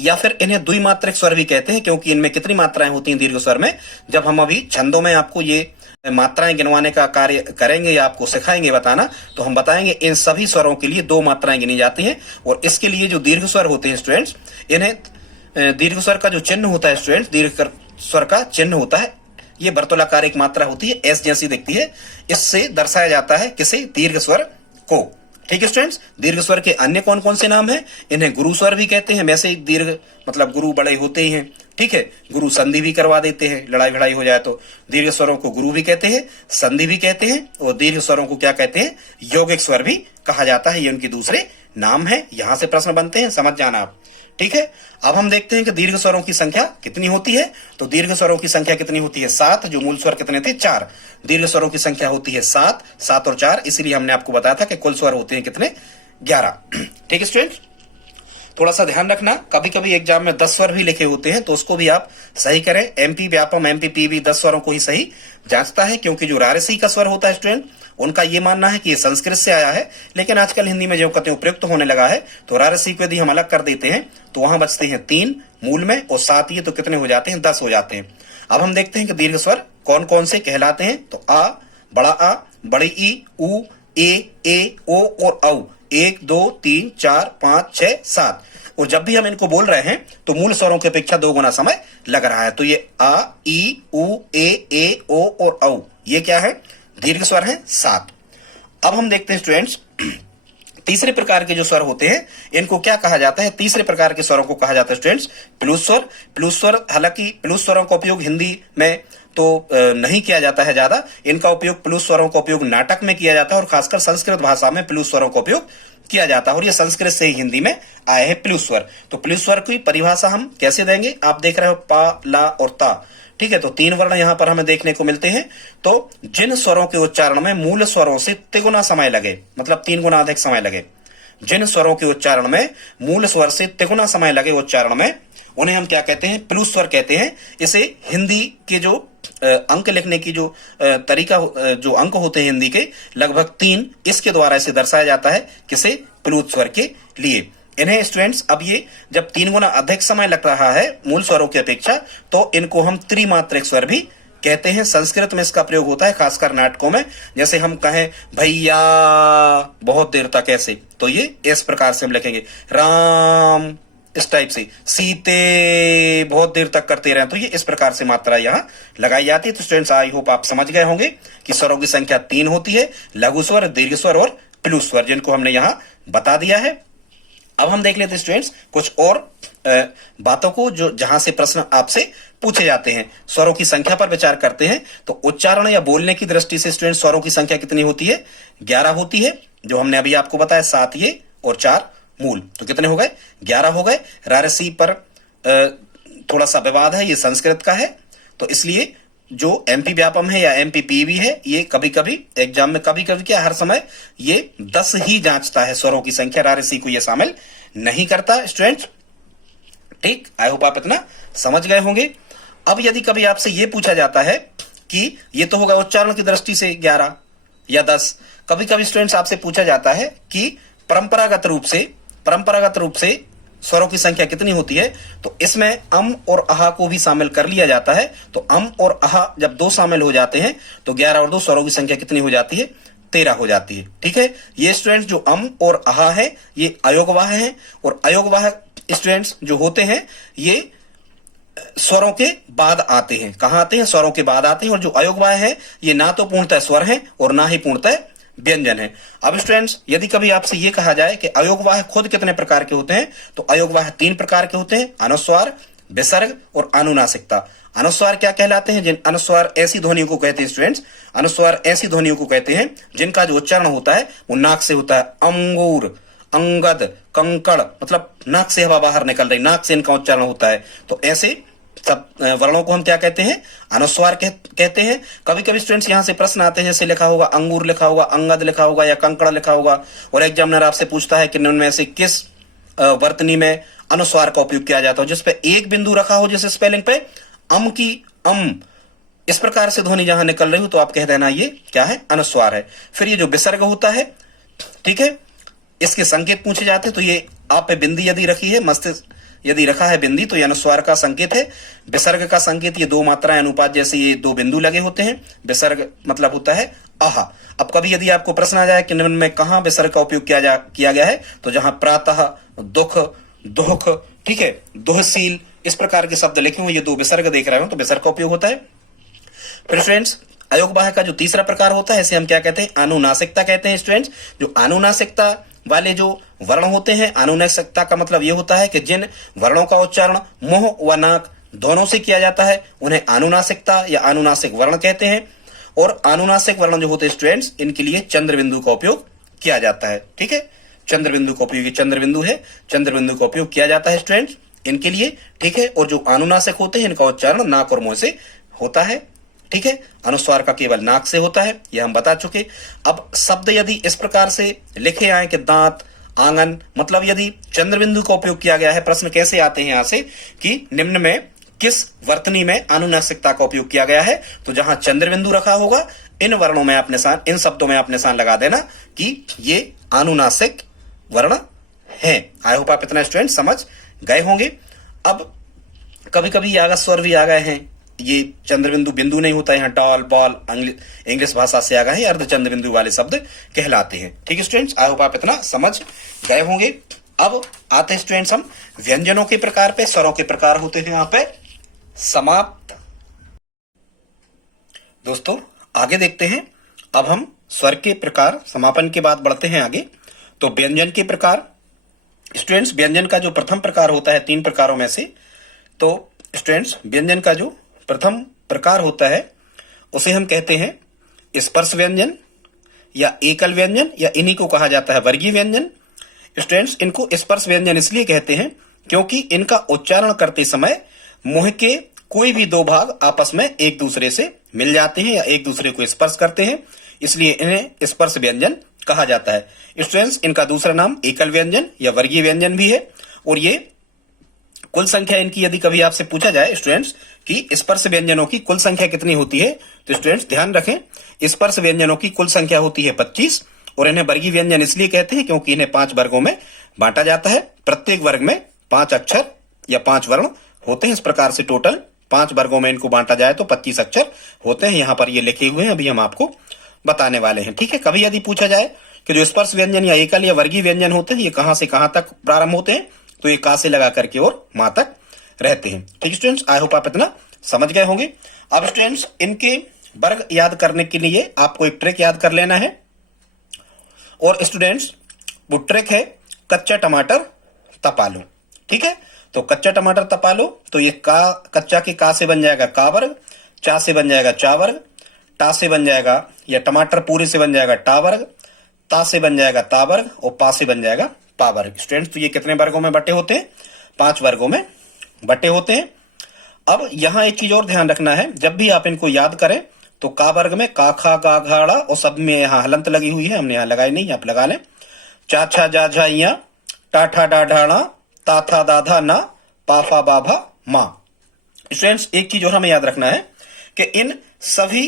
या फिर इन्हें द्विमात्रिक स्वर भी कहते हैं, क्योंकि इनमें कितनी मात्राएं होती हैं दीर्घ स्वर में। जब हम अभी छंदों में आपको ये मात्राएं गिनवाने का कार्य करेंगे या आपको सिखाएंगे बताना, तो हम बताएंगे इन सभी स्वरों के लिए 2 मात्राएं गिनी जाती हैं। और इसके लिए जो दीर्घ स्वर होते हैं स्टूडेंट्स, इन्हें दीर्घ स्वर का जो चिन्ह होता है स्टूडेंट्स, दीर्घ स्वर का चिन्ह होता है, ये वर्तुलाकार एक मात्रा होती है, एस जैसी दिखती है। इससे दर्शाया जाता है किसे, दीर्घ स्वर को। ठीक है स्टूडेंट्स, दीर्घ स्वर के अन्य कौन कौन से नाम हैं, इन्हें गुरु स्वर भी कहते हैं। वैसे ही दीर्घ मतलब गुरु बड़े होते ही हैं। ठीक है, गुरु संधि भी करवा देते हैं, लड़ाई भिड़ाई हो जाए तो। दीर्घ स्वरों को गुरु भी कहते हैं, संधि भी कहते हैं, और दीर्घ स्वरों को क्या कहते हैं, यौगिक स्वर भी कहा जाता है। ये उनके दूसरे नाम है। यहां से प्रश्न बनते हैं, समझ जाना आप। ठीक है, अब हम देखते हैं कि दीर्घ स्वरों की संख्या कितनी होती है। तो दीर्घ स्वरों की संख्या कितनी होती है, 7। जो मूल स्वर कितने थे, 4। दीर्घ स्वरों की संख्या होती है 7, 7 और 4। इसलिए हमने आपको बताया था कि कुल स्वर होते हैं कितने, 11। ठीक है स्टूडेंट, थोड़ा सा ध्यान रखना, कभी कभी एग्जाम में 10 स्वर भी लिखे होते हैं, तो उसको भी आप सही करें। एमपी व्यापम, एमपीपी भी 10 स्वरों को ही सही जांचता है, क्योंकि जो रारसी का स्वर होता है स्टूडेंट, उनका ये मानना है कि ये संस्कृत से आया है, लेकिन आजकल हिंदी में जो कहते हैं उपयुक्त होने लगा है। तो रारसी को यदि हम अलग कर देते हैं तो वहां बचते हैं 3 मूल में, और 7 ये तो कितने हो जाते हैं, 10 हो जाते हैं। अब हम देखते हैं कि दीर्घ स्वर कौन कौन से कहलाते हैं। तो आ, बड़ा आ, बड़ी ई, उ, ए, ओ और औ, 1 2 3 4 5 6 7। और जब भी हम इनको बोल रहे हैं तो मूल स्वरों की अपेक्षा 2 गुना समय लग रहा है। तो ये आ, ई, उ, ए, ओ और औ, ये क्या है? दीर्घ स्वर है 7। अब हम देखते हैं स्टूडेंट्स, तीसरे प्रकार के जो स्वर होते हैं इनको क्या कहा जाता है? तीसरे प्रकार के स्वरों को कहा जाता है स्टूडेंट्स प्लुस स्वर। प्लुस स्वर, हालांकि प्लुस स्वरों का उपयोग हिंदी में तो नहीं किया जाता है ज्यादा, इनका उपयोग प्लुस स्वरों का उपयोग नाटक में किया जाता है और खासकर संस्कृत भाषा में प्लुस स्वरों का उपयोग किया जाता है और ये संस्कृत से ही हिंदी में आए हैं प्लुस स्वर। तो प्लुस स्वर की परिभाषा हम कैसे देंगे? आप देख रहे हो पा, ला और ता, ठीक है। तो 3 वर्ण यहां पर हमें देखने को मिलते हैं। तो जिन स्वरों के उच्चारण में मूल स्वरों से तिगुना समय लगे, मतलब 3 गुना अधिक समय लगे, जिन स्वरों के उच्चारण में मूल स्वर से तिगुना समय लगे उच्चारण में, उन्हें हम क्या कहते हैं? प्लुस स्वर कहते हैं। इसे हिंदी के जो अंक लिखने की जो तरीका, जो अंक होते हैं हिंदी के लगभग 3, इसके द्वारा इसे दर्शाया जाता है। किसे? प्लुस स्वर के लिए। इन्हें स्टूडेंट्स अब ये जब 3 गुना अधिक समय लग रहा है मूल स्वरों की अपेक्षा, तो इनको हम त्रिमात्रिक स्वर भी कहते हैं। संस्कृत में इसका प्रयोग होता है खासकर नाटकों में। जैसे हम कहें भैया बहुत देर तक, ऐसे, तो ये इस प्रकार से हम लिखेंगे। राम, इस टाइप से। सीते, बहुत देर तक करते रहे, तो ये इस प्रकार से मात्रा यहाँ लगाई जाती है। तो स्टूडेंट्स आई होप आप समझ गए होंगे कि स्वरों की संख्या 3 होती है, लघु स्वर, दीर्घ स्वर और प्लुस स्वर, जिनको हमने यहाँ बता दिया है। अब हम देख लेते हैं स्टूडेंट्स कुछ और बातों को जो जहां से प्रश्न आपसे पूछे जाते हैं। स्वरों की संख्या पर विचार करते हैं। तो उच्चारण या बोलने की दृष्टि से स्टूडेंट्स स्वरों की संख्या कितनी होती है? 11 होती है, जो हमने अभी आपको बताया। 7 ये और 4 मूल, तो कितने हो गए? 11 हो गए। रारसी पर थोड़ा सा विवाद है, ये संस्कृत का है, तो इसलिए जो एमपी व्यापम है या एमपी पीवी है, ये कभी कभी एग्जाम में, कभी कभी क्या हर समय, ये 10 ही जांचता है स्वरों की संख्या, रारसी को ये शामिल नहीं करता स्टूडेंट्स। ठीक, आई होप आप इतना समझ गए होंगे। अब यदि कभी आपसे ये पूछा जाता है कि ये तो होगा उच्चारण की दृष्टि से 11 या 10, कभी कभी स्टूडेंट्स आपसे पूछा जाता है कि परंपरागत रूप से स्वरों की संख्या कितनी होती है, तो इसमें अम और अहा को भी शामिल कर लिया जाता है। तो अम और अहा जब 2 शामिल हो जाते हैं तो 11 और 2 स्वरों की संख्या कितनी हो जाती है? 13 हो जाती है। ठीक है, ये स्टूडेंट्स जो अम और अहा है ये अयोगवाह है, और अयोगवाह स्टूडेंट्स जो होते हैं ये स्वरों के बाद आते हैं। कहां आते हैं? स्वरों के बाद आते हैं। और जो अयोगवाह है ये ना तो पूर्णतः स्वर है और ना ही पूर्णतः व्यंजन है। अब स्टूडेंट्स यदि कभी आपसे यह कहा जाए कि अयोगवाह खुद कितने प्रकार के होते हैं, तो अयोगवाह 3 प्रकार के होते हैं, अनुस्वार, विसर्ग और अनुनासिकता। अनुस्वार क्या कहलाते हैं? जिन अनुस्वार ऐसी ध्वनियों को कहते हैं स्टूडेंट्स, अनुस्वार ऐसी ध्वनियों को कहते हैं जिनका जो उच्चारण होता है वो नाक से होता है। अंगूर, अंगद, कंकड़, मतलब नाक से हवा बाहर निकल रही, नाक से इनका उच्चारण होता है। तो ऐसे सब वर्णों को हम क्या कहते हैं? अनुस्वार कहते हैं। कभी कभी स्टूडेंट्स यहां से प्रश्न आते हैं, जैसे लिखा होगा अंगूर लिखा होगा, अंगद लिखा होगा या कंकड़ लिखा होगा, और एग्जामिनर आपसे पूछता है कि निम्न में से किस वर्तनी में अनुस्वार का उपयोग किया जाता है, जिस पे एक बिंदु रखा हो, जैसे स्पेलिंग पे अम की अम, इस प्रकार से ध्वनि जहां निकल रही हो, तो आप कह देना ये क्या है? अनुस्वार है। फिर ये जो विसर्ग होता है, ठीक है, इसके संकेत पूछे जाते हैं। तो ये आप पे बिंदी यदि रखी है, मस्तिष्क यदि रखा है बिंदी, तो ये अनुस्वार का संकेत है। विसर्ग का संकेत ये 2 मात्राएं अनुपात जैसे ये 2 बिंदु लगे होते हैं। विसर्ग मतलब होता है आहा। अब कभी यदि आपको प्रश्न आ जाए कि निम्न में कहां विसर्ग का उपयोग किया गया है, तो जहां प्रातः, दुख, दुख, ठीक है, दुहशील, इस प्रकार के शब्द लिखे हुए, ये 2 विसर्ग देख रहे हो, तो विसर्ग का उपयोग होता है। फिर स्टूडेंट्स अयोगवाह का जो तीसरा प्रकार होता है, इसे हम क्या कहते हैं? अनुनासिकता कहते हैं स्टूडेंट्स। जो अनुनासिकता वाले जो वर्ण होते हैं, अनुनासिकता का मतलब यह होता है कि जिन वर्णों का उच्चारण मुंह व नाक दोनों से किया जाता है उन्हें अनुनासिकता या अनुनासिक वर्ण कहते हैं। और अनुनासिक वर्ण जो होते हैं स्टूडेंट्स, इनके लिए चंद्र बिंदु का उपयोग किया जाता है। ठीक है, चंद्र बिंदु का उपयोग, चंद्र बिंदु है, चंद्र बिंदु का उपयोग किया जाता है स्टूडेंट्स इनके लिए। ठीक है, और जो अनुनासिक होते हैं इनका उच्चारण नाक और मुंह से होता है। ठीक है, अनुस्वार का केवल नाक से होता है, यह हम बता चुके। अब शब्द यदि इस प्रकार से लिखे आए कि दांत, आंगन, मतलब यदि चंद्र बिंदु का उपयोग किया गया है, प्रश्न कैसे आते हैं यहां से कि निम्न में किस वर्तनी में अनुनासिकता का उपयोग किया गया है, तो जहां चंद्र बिंदु रखा होगा इन वर्णों में आप निशान, इन शब्दों में आप निशान लगा देना कि ये अनुनासिक वर्ण है। आई होप आप इतना स्टूडेंट समझ गए होंगे। अब कभी कभी यागत स्वर भी आ गए हैं, ये चंद्र बिंदु बिंदु नहीं होता, यहाँ डॉल बॉल इंग्लिश भाषा से आ गए हैं, अर्धचंद्र बिंदु वाले शब्द कहलाते हैं। ठीक है स्टूडेंट्स, आई होप आप इतना समझ गए होंगे। अब आते हैं स्टूडेंट्स हम व्यंजनों के प्रकार पे। स्वरों के प्रकार होते हैं यहाँ पे समाप्त। दोस्तों आगे देखते हैं, अब हम स्वर के प्रकार समापन के बाद बढ़ते हैं आगे। तो व्यंजन के प्रकार स्टूडेंट्स, व्यंजन का जो प्रथम प्रकार होता है 3 प्रकारों में से, तो स्टूडेंट्स व्यंजन का जो प्रथम प्रकार होता है उसे हम कहते हैं स्पर्श व्यंजन या एकल व्यंजन, या इन्हीं को कहा जाता है वर्गीय व्यंजन। स्टूडेंट्स इनको स्पर्श व्यंजन इसलिए कहते हैं क्योंकि इनका उच्चारण करते समय मुंह के कोई भी 2 भाग आपस में एक दूसरे से मिल जाते हैं या एक दूसरे को स्पर्श करते हैं, इसलिए इन्हें स्पर्श व्यंजन कहा जाता है। स्टूडेंट्स इनका दूसरा नाम एकल व्यंजन या वर्गीय व्यंजन भी है। और ये कुल संख्या इनकी यदि कभी आपसे पूछा जाए स्टूडेंट्स कि स्पर्श व्यंजनों की कुल संख्या कितनी होती है, तो स्टूडेंट्स ध्यान रखें स्पर्श व्यंजनों की कुल संख्या होती है 25। और इन्हें वर्गीय व्यंजन इसलिए कहते हैं क्योंकि इन्हें 5 वर्गों में बांटा जाता है। प्रत्येक वर्ग में 5 अक्षर या 5 वर्ण होते हैं। इस प्रकार से टोटल 5 वर्गों में इनको बांटा जाए तो 25 अक्षर होते हैं। यहाँ पर ये लिखे हुए हैं, अभी हम आपको बताने वाले हैं। ठीक है, कभी यदि पूछा जाए कि जो स्पर्श व्यंजन या एकल या वर्गीय व्यंजन होते हैं ये कहां से कहां तक प्रारंभ होते हैं, तो ये का से लगा करके और मां तक रहते हैं। ठीक स्टूडेंट्स, आई होप आप इतना समझ गए होंगे। अब स्टूडेंट्स इनके वर्ग याद करने के लिए आपको एक ट्रिक याद कर लेना है। और स्टूडेंट्स वो ट्रिक है कच्चा टमाटर तपा लो। ठीक है, तो कच्चा टमाटर तपा लो, तो ये का कच्चा के का से बन जाएगा का वर्ग, चा से बन जाएगा चा वर्ग, टा से बन जाएगा या टमाटर पूरे से बन जाएगा टा वर्ग, ता से बन जाएगा ता वर्ग और पा से बन जाएगा पा वर्ग। स्टूडेंट्स तो ये कितने वर्गों में बटे होते हैं? 5 वर्गों में बटे होते हैं। अब यहां एक चीज और ध्यान रखना है, जब भी आप इनको याद करें तो का वर्ग में का खा गा घाड़ा और सब में यहाँ हलंत लगी हुई है, हमने यहाँ लगाई नहीं, आप लगा लें। चा छा जा झा इया, टा ठा डा ढाणा, ता था दा धा ना, पा फा बा भा मा। स्टूडेंट्स एक चीज और हमें याद रखना है कि इन सभी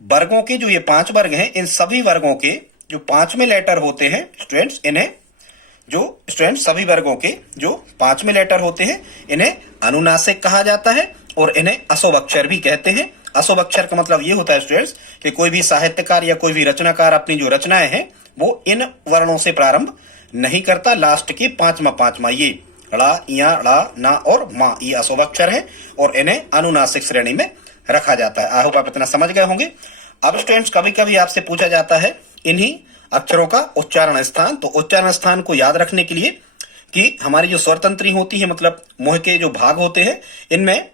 वर्गों के जो ये 5 वर्ग हैं, इन सभी वर्गों के जो 5वें लेटर होते हैं स्टूडेंट्स, इन्हें जो स्टूडेंट्स सभी वर्गों के जो 5वें लेटर होते हैं इन्हें अनुनासिक कहा जाता है और इन्हें अशुभ अक्षर भी कहते हैं। अशुभ अक्षर का मतलब ये होता है स्टूडेंट्स कि कोई भी साहित्यकार या कोई भी रचनाकार अपनी जो रचनाएं हैं वो इन वर्णों से प्रारंभ नहीं करता। लास्ट के 5वां ये ड़ा या ड़ा ना और माँ ये अशुभ अक्षर है और इन्हें अनुनासिक श्रेणी में रखा जाता है। आई होप आप इतना समझ गए होंगे। अब स्टूडेंट्स कभी कभी आपसे पूछा जाता है इन्हीं अक्षरों का उच्चारण स्थान। तो उच्चारण स्थान को याद रखने के लिए कि हमारी जो स्वर तंत्री होती है, मतलब मुंह के जो भाग होते हैं, इनमें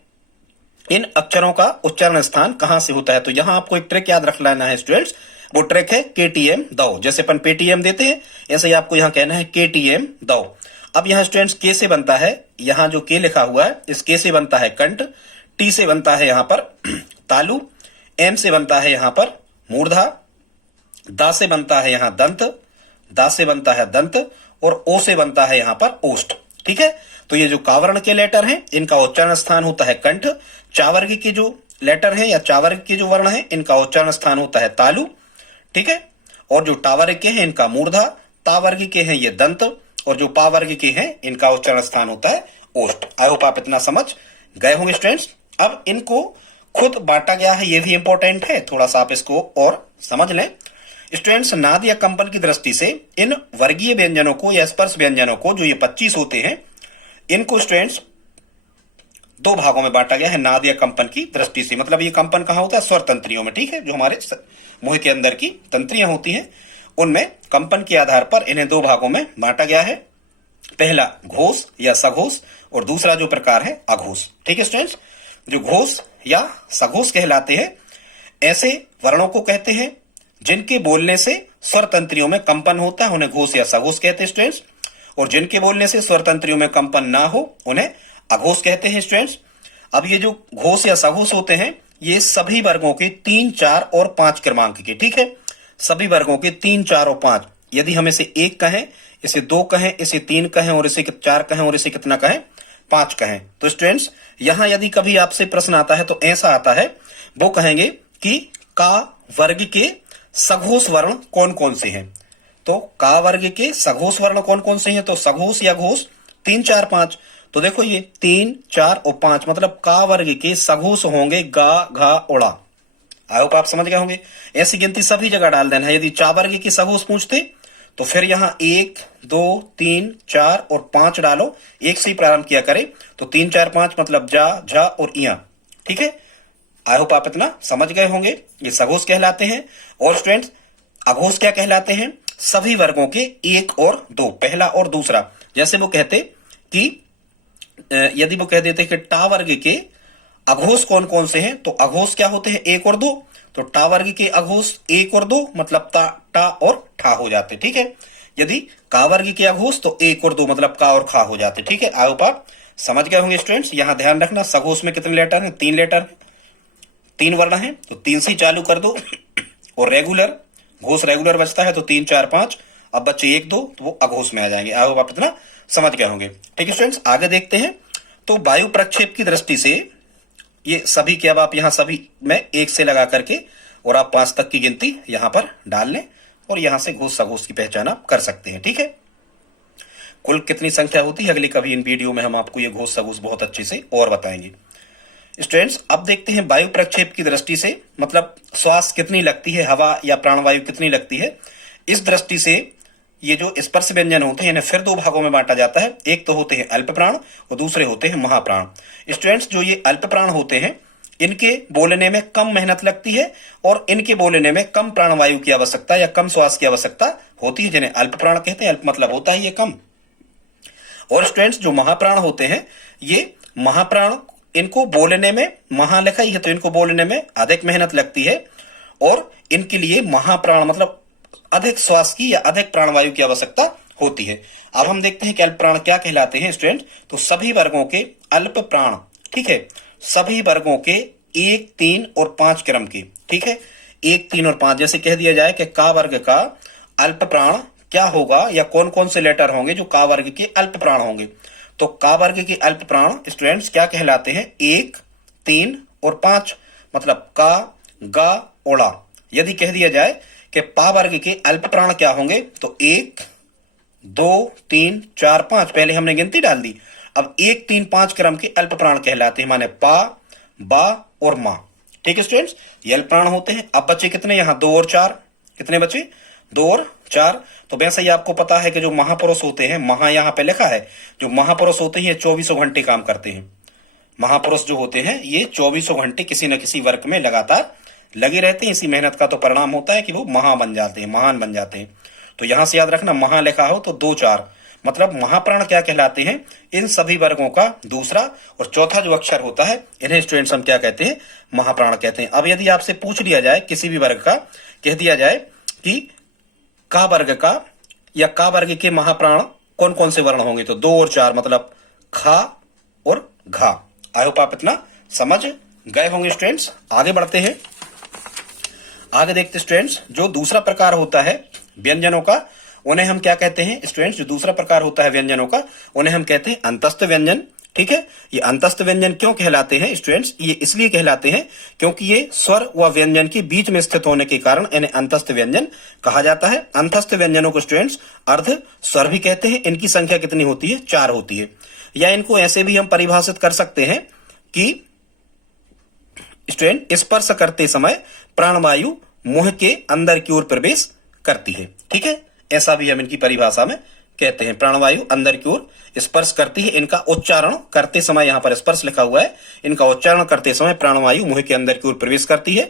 इन अक्षरों का उच्चारण स्थान कहां से होता है, तो यहां आपको एक ट्रिक याद रख लेना है स्टूडेंट्स। वो ट्रिक है केटीएम दो। जैसे अपन पेटीएम देते हैं ऐसे ही आपको यहां कहना है केटीएम दो। अब यहां स्टूडेंट्स के से बनता है, यहां जो के लिखा हुआ है इस के से बनता है कंठ, टी से बनता है यहां पर तालु, एम से बनता है यहां पर मूर्धा, दा से बनता है यहां दंत, दा से बनता है दंत और ओ से बनता है यहां पर ओष्ठ। ठीक है, तो ये जो कावर्ण के लेटर हैं इनका उच्चारण स्थान होता है कंठ। चावर्ग के जो लेटर हैं या चावर्ग के जो वर्ण हैं इनका उच्चारण स्थान होता है तालु। ठीक है, और जो टावर्ग के हैं इनका मूर्धा, तावर्ग के हैं ये दंत और जो पावर्ग के हैं इनका उच्चारण स्थान होता है ओष्ठ। आई होप आप इतना समझ गए होंगे स्टूडेंट्स। अब इनको खुद बांटा गया है, ये भी इंपॉर्टेंट है, थोड़ा सा आप इसको और समझ लें। स्टूडेंट्स नाद या कंपन की दृष्टि से इन वर्गीय व्यंजनों को या स्पर्श व्यंजनों को जो ये 25 होते हैं इनको स्टूडेंट्स 2 भागों में बांटा गया है नाद या कंपन की दृष्टि से। मतलब ये कंपन कहां होता है? स्वर तंत्रियों में। ठीक है, जो हमारे मुंह के अंदर की तंत्रियां होती हैं उनमें कंपन के आधार पर इन्हें 2 भागों में बांटा गया है। पहला घोष या सघोष और दूसरा जो प्रकार है अघोष। ठीक है स्टूडेंट्स, जो घोष या सघोष कहलाते हैं ऐसे वर्णों को कहते हैं जिनके बोलने से स्वर तंत्रियों में कंपन होता है, उन्हें घोष या सघोष कहते हैं स्टूडेंट्स। और जिनके बोलने से स्वर तंत्रियों में कंपन ना हो उन्हें अघोष कहते हैं स्टूडेंट्स। अब ये जो घोष या सघोष होते हैं ये सभी वर्गों के 3, 4 और 5 क्रमांक के। ठीक है, सभी वर्गों के 3, 4 और 5। यदि हम इसे 1 कहें, इसे 2 कहें, इसे 3 कहें और इसे 4 कहें और इसे कितना कहें? 5 कहें। तो स्टूडेंट्स यहां यदि कभी आपसे प्रश्न आता है तो ऐसा आता है, वो कहेंगे कि का वर्ग के सघोष वर्ण कौन कौन से हैं। तो का वर्ग के सघोष वर्ण कौन कौन से हैं? तो सघोष या घोष 3, 4, 5। तो देखो ये 3, 4 और 5 मतलब का वर्ग के सघोष होंगे गा घा ओड़ा। आई होप आप समझ गए होंगे। ऐसी गिनती सभी जगह डाल देना है। यदि चा वर्ग के सघोष पूछते तो फिर यहां 1, 2, 3, 4 और 5 डालो, एक से ही प्रारंभ किया करें। तो 3, 4, 5 मतलब जा, झा और इया। ठीक है, आई होप आप इतना समझ गए होंगे। ये सघोष कहलाते हैं। और स्टूडेंट्स अघोष क्या कहलाते हैं? सभी वर्गों के 1 और 2, पहला और दूसरा। जैसे वो कहते कि यदि वो कह देते कि टा वर्ग के अघोष कौन कौन से हैं, तो अघोष क्या होते हैं? 1 और 2। तो टा वर्ग के अघोष 1 और 2 मतलब ता, टा और ठा हो जाते। ठीक है, यदि का वर्ग के अघोष तो 1 और 2 मतलब का और खा हो जाते। ठीक है, आई होप आप समझ गए होंगे स्टूडेंट्स। यहां ध्यान रखना सघोष में कितने लेटर हैं? 3 लेटर, 3 वर्ण हैं, तो 3 से चालू कर दो। और रेगुलर घोष रेगुलर बचता है तो 3, 4, 5। अब बच्चे 1, 2 तो वो अघोष में आ जाएंगे। आई होप आप इतना समझ गए होंगे। ठीक है स्टूडेंट्स, आगे देखते हैं। तो वायु प्रक्षेप की दृष्टि से ये सभी के अब आप यहां सभी में 1 से लगा करके और आप 5 तक की गिनती यहां पर डाल लें और यहां से घोष सघोष की पहचान आप कर सकते हैं। ठीक है, कुल कितनी संख्या होती है अगली कभी इन वीडियो में हम आपको ये घोष सघोष बहुत अच्छे से और बताएंगे। स्टूडेंट्स अब देखते हैं वायु प्रक्षेप की दृष्टि से, मतलब श्वास कितनी लगती है, हवा या प्राणवायु कितनी लगती है। इस दृष्टि से ये जो स्पर्श व्यंजन होते हैं इन्हें फिर 2 भागों में बांटा जाता है। एक तो होते हैं अल्प प्राण और दूसरे होते हैं महाप्राण। स्टूडेंट्स जो ये अल्प प्राण होते हैं इनके बोलने में कम मेहनत लगती है और इनके बोलने में कम प्राणवायु की आवश्यकता या कम श्वास की आवश्यकता होती है, जिन्हें अल्प प्राण कहते हैं। अल्प मतलब होता है ये कम। और स्टूडेंट्स जो महाप्राण होते हैं, ये महाप्राण इनको बोलने में, महा लिखा ही है तो इनको बोलने में अधिक मेहनत लगती है और इनके लिए महाप्राण मतलब अधिक श्वास की या अधिक प्राणवायु की आवश्यकता होती है। अब हम देखते हैं कि अल्प प्राण क्या कहलाते हैं स्टूडेंट। तो सभी वर्गों के अल्प प्राण, ठीक है, सभी वर्गों के 1, 3 और 5 क्रम के। ठीक है, 1, 3 और 5 जैसे कह दिया जाए कि का वर्ग का अल्प प्राण क्या होगा या कौन कौन से लेटर होंगे जो का वर्ग के अल्प प्राण होंगे। तो का वर्ग के अल्प प्राण स्टूडेंट्स क्या कहलाते हैं? 1, 3 और 5 मतलब का, गा, ओड़ा। यदि कह दिया जाए कि पा वर्ग के अल्प प्राण क्या होंगे तो 1, 2, 3, 4, 5 पहले हमने गिनती डाल दी। अब 1, 3, 5 क्रम के अल्प प्राण कहलाते हैं, माने पा, बा और मा। ठीक है स्टूडेंट्स, ये अल्प प्राण होते हैं। अब बचे कितने? यहां 2 और 4। कितने बचे? 2 और 4। तो वैसे ही आपको पता है कि जो महापुरुष होते हैं, महा यहां पे लिखा है, जो महापुरुष होते हैं 24 घंटे काम करते हैं। महापुरुष जो होते हैं ये 24 घंटे किसी न किसी वर्क में लगातार लगे रहते हैं। इसी मेहनत का तो परिणाम होता है कि वो महा बन जाते हैं, महान बन जाते हैं। तो यहां से याद रखना, महा लिखा हो तो 2, 4 मतलब महाप्राण क्या कहलाते हैं? इन सभी वर्गों का दूसरा और चौथा जो अक्षर होता है इन्हें स्टूडेंट्स हम क्या कहते हैं? महाप्राण कहते हैं। अब यदि आपसे पूछ लिया जाए किसी भी वर्ग का, कह दिया जाए कि का वर्ग का या का वर्ग के महाप्राण कौन कौन से वर्ण होंगे, तो 2 और 4 मतलब खा और घा। आई होप आप इतना समझ गए होंगे स्टूडेंट्स। आगे बढ़ते हैं। आगे देखते स्टूडेंट्स, जो दूसरा प्रकार होता है व्यंजनों का उन्हें हम क्या कहते हैं स्टूडेंट्स? जो दूसरा प्रकार होता है व्यंजनों का उन्हें हम कहते हैं अंतस्थ व्यंजन। ठीक है, ये अंतस्थ व्यंजन क्यों कहलाते हैं स्टूडेंट्स? ये इसलिए कहलाते हैं क्योंकि ये स्वर व व्यंजन के बीच में स्थित होने के कारण इन्हें अंतस्थ व्यंजन कहा जाता है। अंतस्थ व्यंजनों को स्टूडेंट्स अर्ध स्वर भी कहते हैं। इनकी संख्या कितनी होती है? 4 होती है। या इनको ऐसे भी हम परिभाषित कर सकते हैं कि स्टूडेंट स्पर्श करते समय प्राणवायु मुंह के अंदर की ओर प्रवेश करती है। ठीक है, ऐसा भी हम इनकी परिभाषा में कहते हैं, प्राणवायु अंदर की ओर स्पर्श करती है। इनका उच्चारण करते समय, यहां पर स्पर्श लिखा हुआ है, इनका उच्चारण करते समय प्राणवायु मुंह के अंदर की ओर प्रवेश करती है।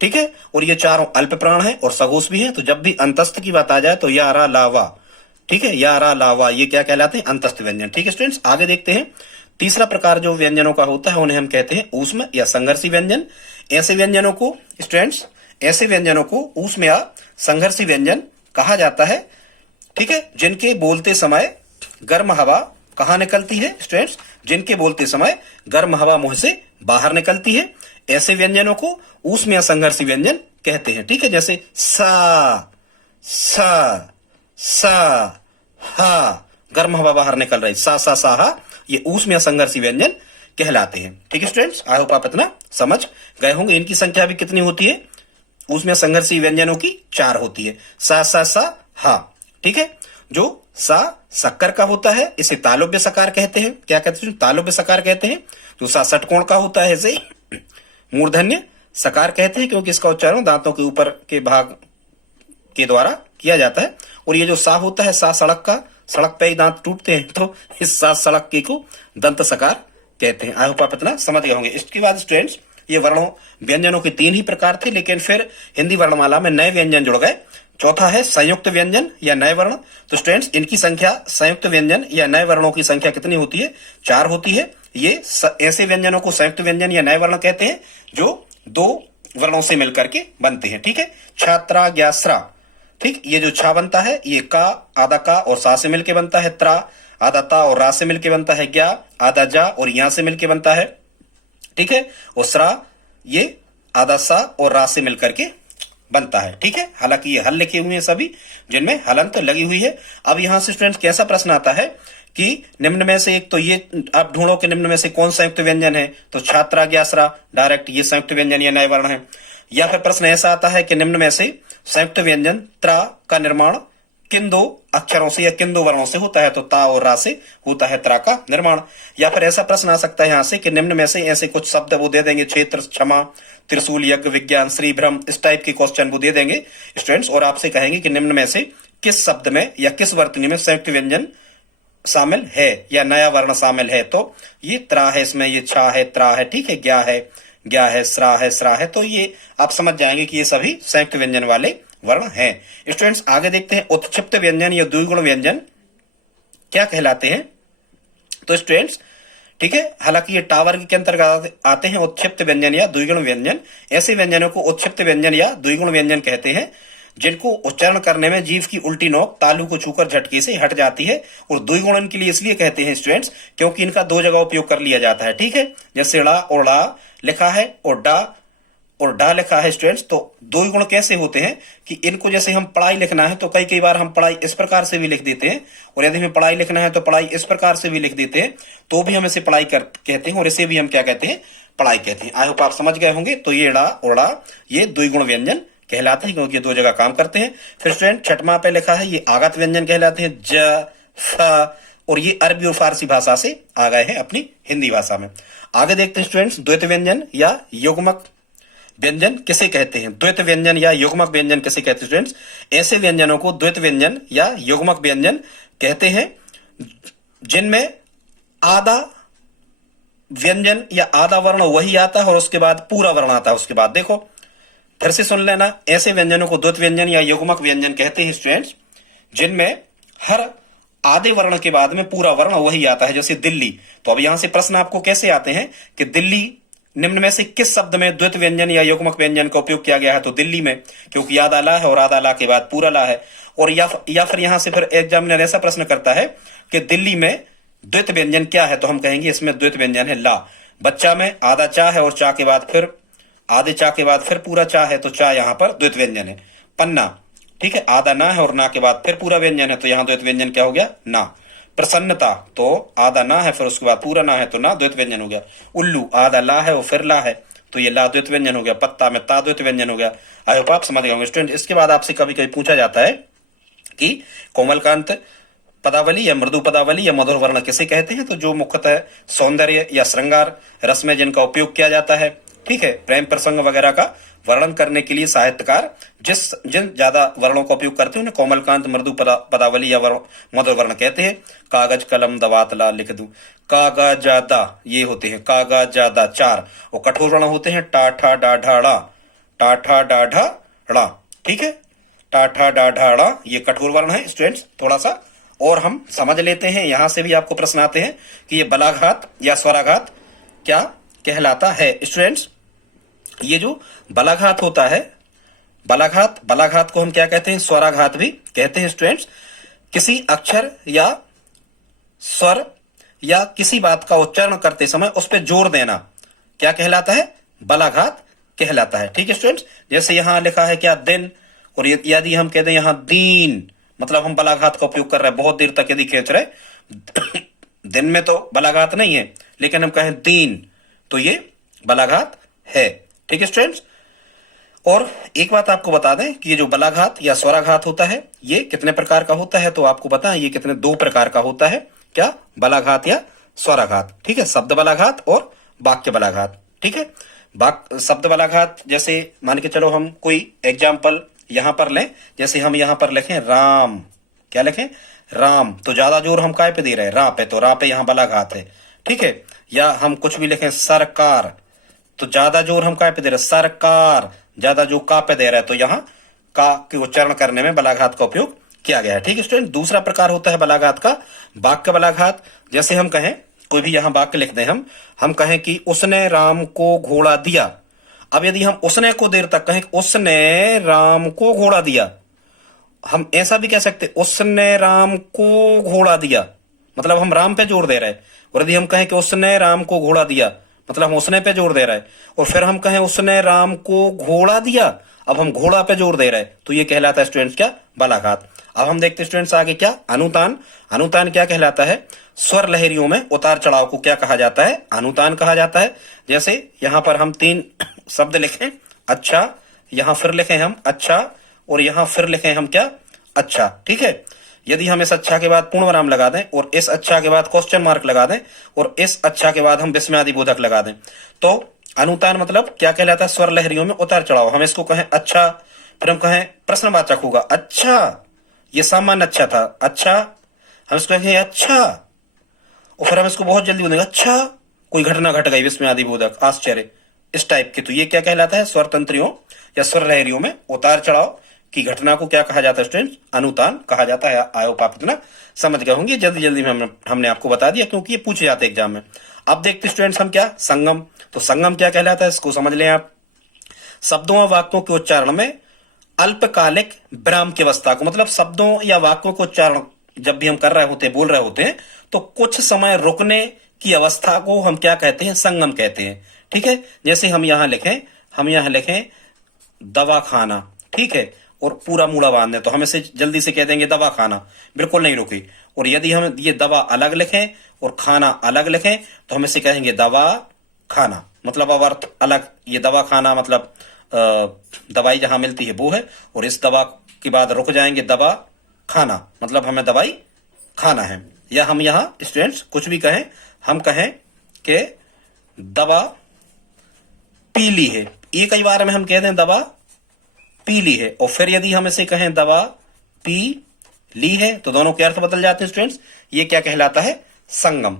ठीक है, और ये चारों अल्प प्राण है और सघोष भी है। तो जब भी अंतस्थ की बात आ जाए तो या, रा, लावा, ठीक है, या, रा, लावा, ये क्या कहलाते हैं? अंतस्थ व्यंजन। ठीक है स्टूडेंट्स, आगे देखते हैं। तीसरा प्रकार जो व्यंजनों का होता है उन्हें हम कहते हैं ऊष्म या संघर्षी व्यंजन। ऐसे व्यंजनों को स्टूडेंट्स, ऐसे व्यंजनों को ऊष्म या संघर्षी व्यंजन कहा जाता है। ठीक है, जिनके बोलते समय गर्म हवा कहां निकलती है स्टूडेंट्स? जिनके बोलते समय गर्म हवा मुंह से बाहर निकलती है, ऐसे व्यंजनों को ऊष्म या संघर्षी व्यंजन कहते हैं। ठीक है, जैसे सा, सा, सा, हा, गर्म हवा बाहर निकल रही, सा, सा, सा, हा, ये ऊष्म या संघर्षी व्यंजन कहलाते हैं। ठीक है स्टूडेंट्स, आई होप आप इतना समझ गए होंगे। इनकी संख्या भी कितनी होती है? ऊष्म या संघर्षी व्यंजनों की 4 होती है, सा, सा, सा, हा। ठीक है, जो सा शक्कर का होता है, इसे तालव्य सकार कहते हैं। क्या कहते हैं? तालव्य सकार कहते हैं। दूसरा षटकोण का होता है, इसे मूर्धन्य सकार कहते हैं, क्योंकि इसका उच्चारण दांतों के ऊपर के भाग के द्वारा किया जाता है। और ये जो सा होता है, सा सड़क का, सड़क पे ही दांत टूटते हैं, तो इस सा सड़क के को दंत सकार कहते हैं। आई होप आप इतना समझ गए होंगे। इसके बाद स्टूडेंट्स, ये वर्णों व्यंजनों के 3 ही प्रकार थे, लेकिन फिर हिंदी वर्णमाला में नए व्यंजन जुड़ गए। चौथा है संयुक्त व्यंजन या नए वर्ण। तो स्टूडेंट्स, इनकी संख्या, संयुक्त व्यंजन या नए वर्णों की संख्या कितनी होती है? 4 होती है। ये ऐसे व्यंजनों को संयुक्त व्यंजन या नए वर्ण कहते हैं जो 2 वर्णों से मिलकर के बनते हैं। ठीक है, छात्रा ज्ञा स्रा। ठीक, ये जो छा बनता है, ये का, आधा का और सा से मिलके बनता है। त्रा आधा ता और रा से मिलके बनता है। ज्ञा आधा जा और या से मिलके बनता है। ठीक है, और स्रा ये आधा सा और रा से मिलकर के बनता है। ठीक है, हालांकि ये हल लिखे हुए हैं सभी, जिनमें हलंत लगी हुई है। अब यहां से स्टूडेंट्स कैसा प्रश्न आता है कि निम्न में से एक, तो ये आप ढूंढो कि निम्न में से कौन संयुक्त व्यंजन है। तो छात्रा ज्ञासरा डायरेक्ट ये संयुक्त व्यंजन या नए वर्ण है। या फिर प्रश्न ऐसा आता है कि निम्न में से संयुक्त व्यंजन त्रा का निर्माण किन 2 अक्षरों से या किन 2 वर्णों से होता है। तो ता और रा से होता है त्रा का निर्माण। या फिर ऐसा प्रश्न आ सकता है यहां से कि निम्न में से ऐसे कुछ शब्द वो दे देंगे, क्षेत्र, क्षमा, त्रिशूल, यज्ञ, विज्ञान, श्री, भ्रम, इस टाइप के क्वेश्चन वो दे देंगे स्टूडेंट्स, और आपसे कहेंगे कि निम्न में से किस शब्द में या किस वर्तनी में संयुक्त व्यंजन शामिल है या नया वर्ण शामिल है। तो ये त्रा है, इसमें ये छा है, त्रा है, ठीक है, ज्ञा है, स्रा है, स्रा है। तो ये आप समझ जाएंगे कि ये सभी संयुक्त व्यंजन वाले वर्ण हैं। स्टूडेंट्स, आगे देखते हैं उत्क्षिप्त व्यंजन या द्विगुण व्यंजन क्या कहलाते हैं। तो स्टूडेंट्स, ठीक है, हालांकि ये टावर के अंतर्गत आते हैं उत्क्षिप्त व्यंजन या द्विगुण व्यंजन। ऐसे व्यंजनों को उत्क्षिप्त व्यंजन या द्विगुण व्यंजन कहते हैं जिनको उच्चारण करने में जीभ की उल्टी नोक तालू को छूकर झटके से हट जाती है। और द्विगुण इनके लिए इसलिए कहते हैं स्टूडेंट्स क्योंकि इनका 2 जगह उपयोग कर लिया जाता है। ठीक है, जैसे ड़ा और ड़ा लिखा है और डा लिखा है स्टूडेंट्स, तो 2 गुण कैसे होते हैं कि इनको जैसे हम पढ़ाई लिखना है तो कई बार हम पढ़ाई इस प्रकार से भी लिख देते हैं, और यदि हमें पढ़ाई लिखना है तो पढ़ाई इस प्रकार से भी लिख देते हैं, तो भी हम इसे पढ़ाई कहते हैं, और इसे भी हम क्या कहते हैं? पढ़ाई कहते हैं। आई होप आप समझ गए होंगे। तो ये ड़ा और ड़ा ये द्विगुण व्यंजन कहलाते हैं क्योंकि 2 जगह काम करते हैं। फिर स्टूडेंट छठवां पे लिखा है ये आगत व्यंजन कहलाते हैं, ज, फ, और ये अरबी और फारसी भाषा से आ गए हैं अपनी हिंदी भाषा में। आगे देखते हैं स्टूडेंट्स, द्वैत व्यंजन या युग्मक व्यंजन किसे कहते हैं? द्वैत व्यंजन या युग्मक व्यंजन किसे कहते हैं स्टूडेंट्स? ऐसे व्यंजनों को द्वैत व्यंजन या युग्मक व्यंजन कहते हैं जिनमें आधा व्यंजन या आधा वर्ण वही आता है और उसके बाद पूरा वर्ण आता है उसके बाद। देखो फिर से सुन लेना, ऐसे व्यंजनों को द्वैत व्यंजन या युग्मक व्यंजन कहते हैं स्टूडेंट्स जिनमें हर आधे वर्ण के बाद में पूरा वर्ण वही आता है, जैसे दिल्ली। तो अब यहां से प्रश्न आपको कैसे आते हैं कि दिल्ली निम्न में से किस शब्द में द्वैत व्यंजन या युग्मक व्यंजन का उपयोग किया गया है? तो दिल्ली में, क्योंकि आधा ला है और आधा ला के बाद पूरा ला है। और या फिर यहां से फिर एग्जामिनर ऐसा प्रश्न करता है कि दिल्ली में द्वैत व्यंजन क्या है? तो हम कहेंगे इसमें द्वैत व्यंजन है ला। बच्चा में आधा चा है और चा के बाद फिर आधे चा के बाद फिर पूरा चा है, तो चा यहां पर द्वैत व्यंजन है। पन्ना, ठीक है, आधा ना है और ना के बाद फिर पूरा व्यंजन है, तो यहां द्वैत व्यंजन क्या हो गया? ना। प्रसन्नता, तो आधा ना है फिर उसके बाद पूरा ना है, तो ना द्वैत व्यंजन हो गया। उल्लू, आधा ला है और फिर ला है, तो ये ला द्वैत व्यंजन हो गया। पत्ता में ता द्वैत व्यंजन हो गया। आई होप आप समझ गए होंगे स्टूडेंट। इसके बाद आपसे कभी कभी पूछा जाता है कि कोमलकांत पदावली या मृदु पदावली या मधुर वर्ण किसे कहते हैं? तो जो मुख्यतः सौंदर्य या श्रृंगार रस में जिनका उपयोग किया जाता है, ठीक है, प्रेम प्रसंग वगैरह का वर्णन करने के लिए साहित्यकार जिन ज्यादा वर्णों का उपयोग करते हैं उन्हें कोमलकांत, मृदु पदावली या मधुर वर्ण कहते हैं। कागज, कलम, दवातला, लिख दूं, कागजादा ये होते हैं, कागजादा 4। और कठोर वर्ण होते हैं टाठा डाढ़ा ड़ा, टाठा डाढ़ा ड़ा, ठीक है, टाठा डाढ़ा ड़ा ये कठोर वर्ण है स्टूडेंट्स। थोड़ा सा और हम समझ लेते हैं, यहां से भी आपको प्रश्न आते हैं कि ये बलाघात या स्वराघात क्या कहलाता है स्टूडेंट्स। ये जो बलाघात होता है, बलाघात को हम क्या कहते हैं? स्वराघात भी कहते हैं स्टूडेंट्स। किसी अक्षर या स्वर या किसी बात का उच्चारण करते समय उस पर जोर देना क्या कहलाता है? बलाघात कहलाता है। ठीक है स्टूडेंट्स, जैसे यहां लिखा है क्या? दिन, और यदि हम कहते हैं यहां दीन, मतलब हम बलाघात का उपयोग कर रहे हैं, बहुत देर तक यदि खींच रहे दिन में तो बलाघात नहीं है, लेकिन हम कहें दीन तो ये बलाघात है। ठीक है स्टूडेंट्स, और एक बात आपको बता दें कि ये जो बलाघात या स्वराघात होता है ये कितने प्रकार का होता है, तो आपको पता है ये कितने, 2 प्रकार का होता है। क्या? बलाघात या स्वराघात। ठीक है, शब्द बलाघात और वाक्य बलाघात। ठीक है, शब्द बलाघात जैसे मान के चलो हम कोई एग्जाम्पल यहां पर लें, जैसे हम यहां पर लिखें राम। क्या लिखें? राम। तो ज्यादा जोर हम काय पे दे रहे हैं? रा पे। तो रा पे यहां बलाघात है। ठीक है, या हम कुछ भी लिखें सरकार, तो ज्यादा जोर हम काय पे दे रहे हैं? सरकार। ज्यादा जो का पे दे रहा है तो यहाँ का के उच्चारण करने में बलाघात का उपयोग किया गया है। ठीक है स्टूडेंट, दूसरा प्रकार होता है बलाघात का वाक्य बलाघात। जैसे हम कहें, कोई भी यहाँ वाक्य लिख दें, हम कहें कि उसने राम को घोड़ा दिया। अब यदि हम उसने को देर तक कहें उसने राम को घोड़ा दिया, हम ऐसा भी कह सकते उसने राम को घोड़ा दिया, मतलब हम राम पे जोर दे रहे हैं। और यदि हम कहें कि उसने राम को घोड़ा दिया, मतलब हम उसने पे जोर दे रहे हैं। और फिर हम कहें उसने राम को घोड़ा दिया, अब हम घोड़ा पे जोर दे रहे हैं, तो ये कहलाता है स्टूडेंट्स क्या? बलाघात। अब हम देखते हैं स्टूडेंट्स आगे क्या? अनुतान। अनुतान क्या कहलाता है? स्वर लहरियों में उतार चढ़ाव को क्या कहा जाता है? अनुतान कहा जाता है। जैसे यहां पर हम 3 शब्द लिखें, अच्छा, यहां फिर लिखें हम अच्छा, और यहां फिर लिखें हम क्या? अच्छा। ठीक है, यदि हम इस अच्छा के बाद पूर्ण विराम लगा दें और इस अच्छा के बाद क्वेश्चन मार्क लगा दें और इस अच्छा के बाद हम विस्मयादि बोधक लगा दें, तो अनुतान मतलब क्या कहलाता है? स्वर लहरियों में उतार चढ़ाव। हम इसको कहें अच्छा, फिर हम कहें प्रश्नवाचक होगा अच्छा, ये सामान्य अच्छा था, अच्छा, हम इसको कहेंगे अच्छा, और फिर हम इसको बहुत जल्दी बोलेंगे अच्छा, कोई घटना घट गई, विस्मयादि बोधक, आश्चर्य, इस टाइप के। तो ये क्या कहलाता है? स्वर तंत्रियों या स्वर लहरियों में उतार चढ़ाव की घटना को क्या कहा जाता है स्टूडेंट? अनुतान कहा जाता है। आई होप आप इतना समझ गए होंगे। जल्दी जल्दी में हमने आपको बता दिया क्योंकि ये पूछे जाते हैं एग्जाम में। अब देखते स्टूडेंट्स हम क्या? संगम। तो संगम क्या कहलाता है, इसको समझ लें आप। शब्दों और वाक्यों के उच्चारण में अल्पकालिक विराम की अवस्था को, मतलब शब्दों या वाक्यों को उच्चारण जब भी हम कर रहे होते हैं, बोल रहे होते हैं, तो कुछ समय रुकने की अवस्था को हम क्या कहते हैं? संगम कहते हैं। ठीक है, जैसे हम यहां लिखें दवा खाना। ठीक है, और पूरा मूड़ा बांध दें तो हम इसे जल्दी से कह देंगे दवा खाना, बिल्कुल नहीं रुकी। और यदि हम ये दवा अलग लिखें और खाना अलग लिखें तो हम इसे कहेंगे दवा खाना, मतलब अब अर्थ अलग। ये दवा खाना मतलब दवाई जहां मिलती है वो है, और इस दवा के बाद रुक जाएंगे दवा खाना, मतलब हमें दवाई खाना है। या हम यहां स्टूडेंट्स कुछ भी कहें, हम कहें कि दवा पीली है, ये कई बार में हम कह दें दवा पीली है, और फिर यदि हम इसे कहें दवा पी ली है तो दोनों के अर्थ बदल जाते हैं स्टूडेंट्स। ये क्या कहलाता है? संगम।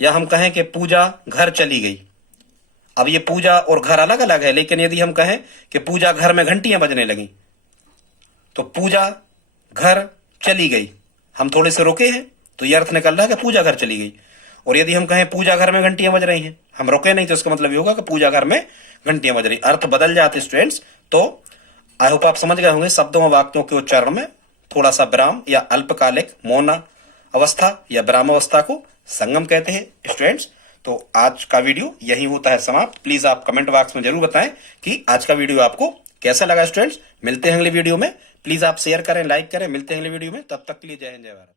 या हम कहें कि पूजा घर चली गई, अब ये पूजा और घर अलग अलग है, लेकिन यदि हम कहें कि पूजा घर में घंटियां बजने लगी, तो पूजा घर चली गई, हम थोड़े से रुके हैं तो ये अर्थ निकल रहा है कि पूजा घर चली गई। और यदि हम कहें पूजा घर में घंटियां बज रही हैं, हम रुके नहीं, तो इसका मतलब ये होगा कि पूजा घर में घंटियां बज रही। अर्थ बदल जाते स्टूडेंट्स। तो आई होप आप समझ गए होंगे शब्दों और वाक्यों के उच्चारण में थोड़ा सा विराम या अल्पकालिक मौन अवस्था या विराम अवस्था को संगम कहते हैं स्टूडेंट्स। तो आज का वीडियो यही होता है समाप्त। प्लीज आप कमेंट बॉक्स में जरूर बताएं कि आज का वीडियो आपको कैसा लगा स्टूडेंट्स। मिलते हैं अगले वीडियो में, प्लीज आप शेयर करें, लाइक करें। मिलते हैं अगले वीडियो में, तब तक के लिए जय हिंद जय भारत।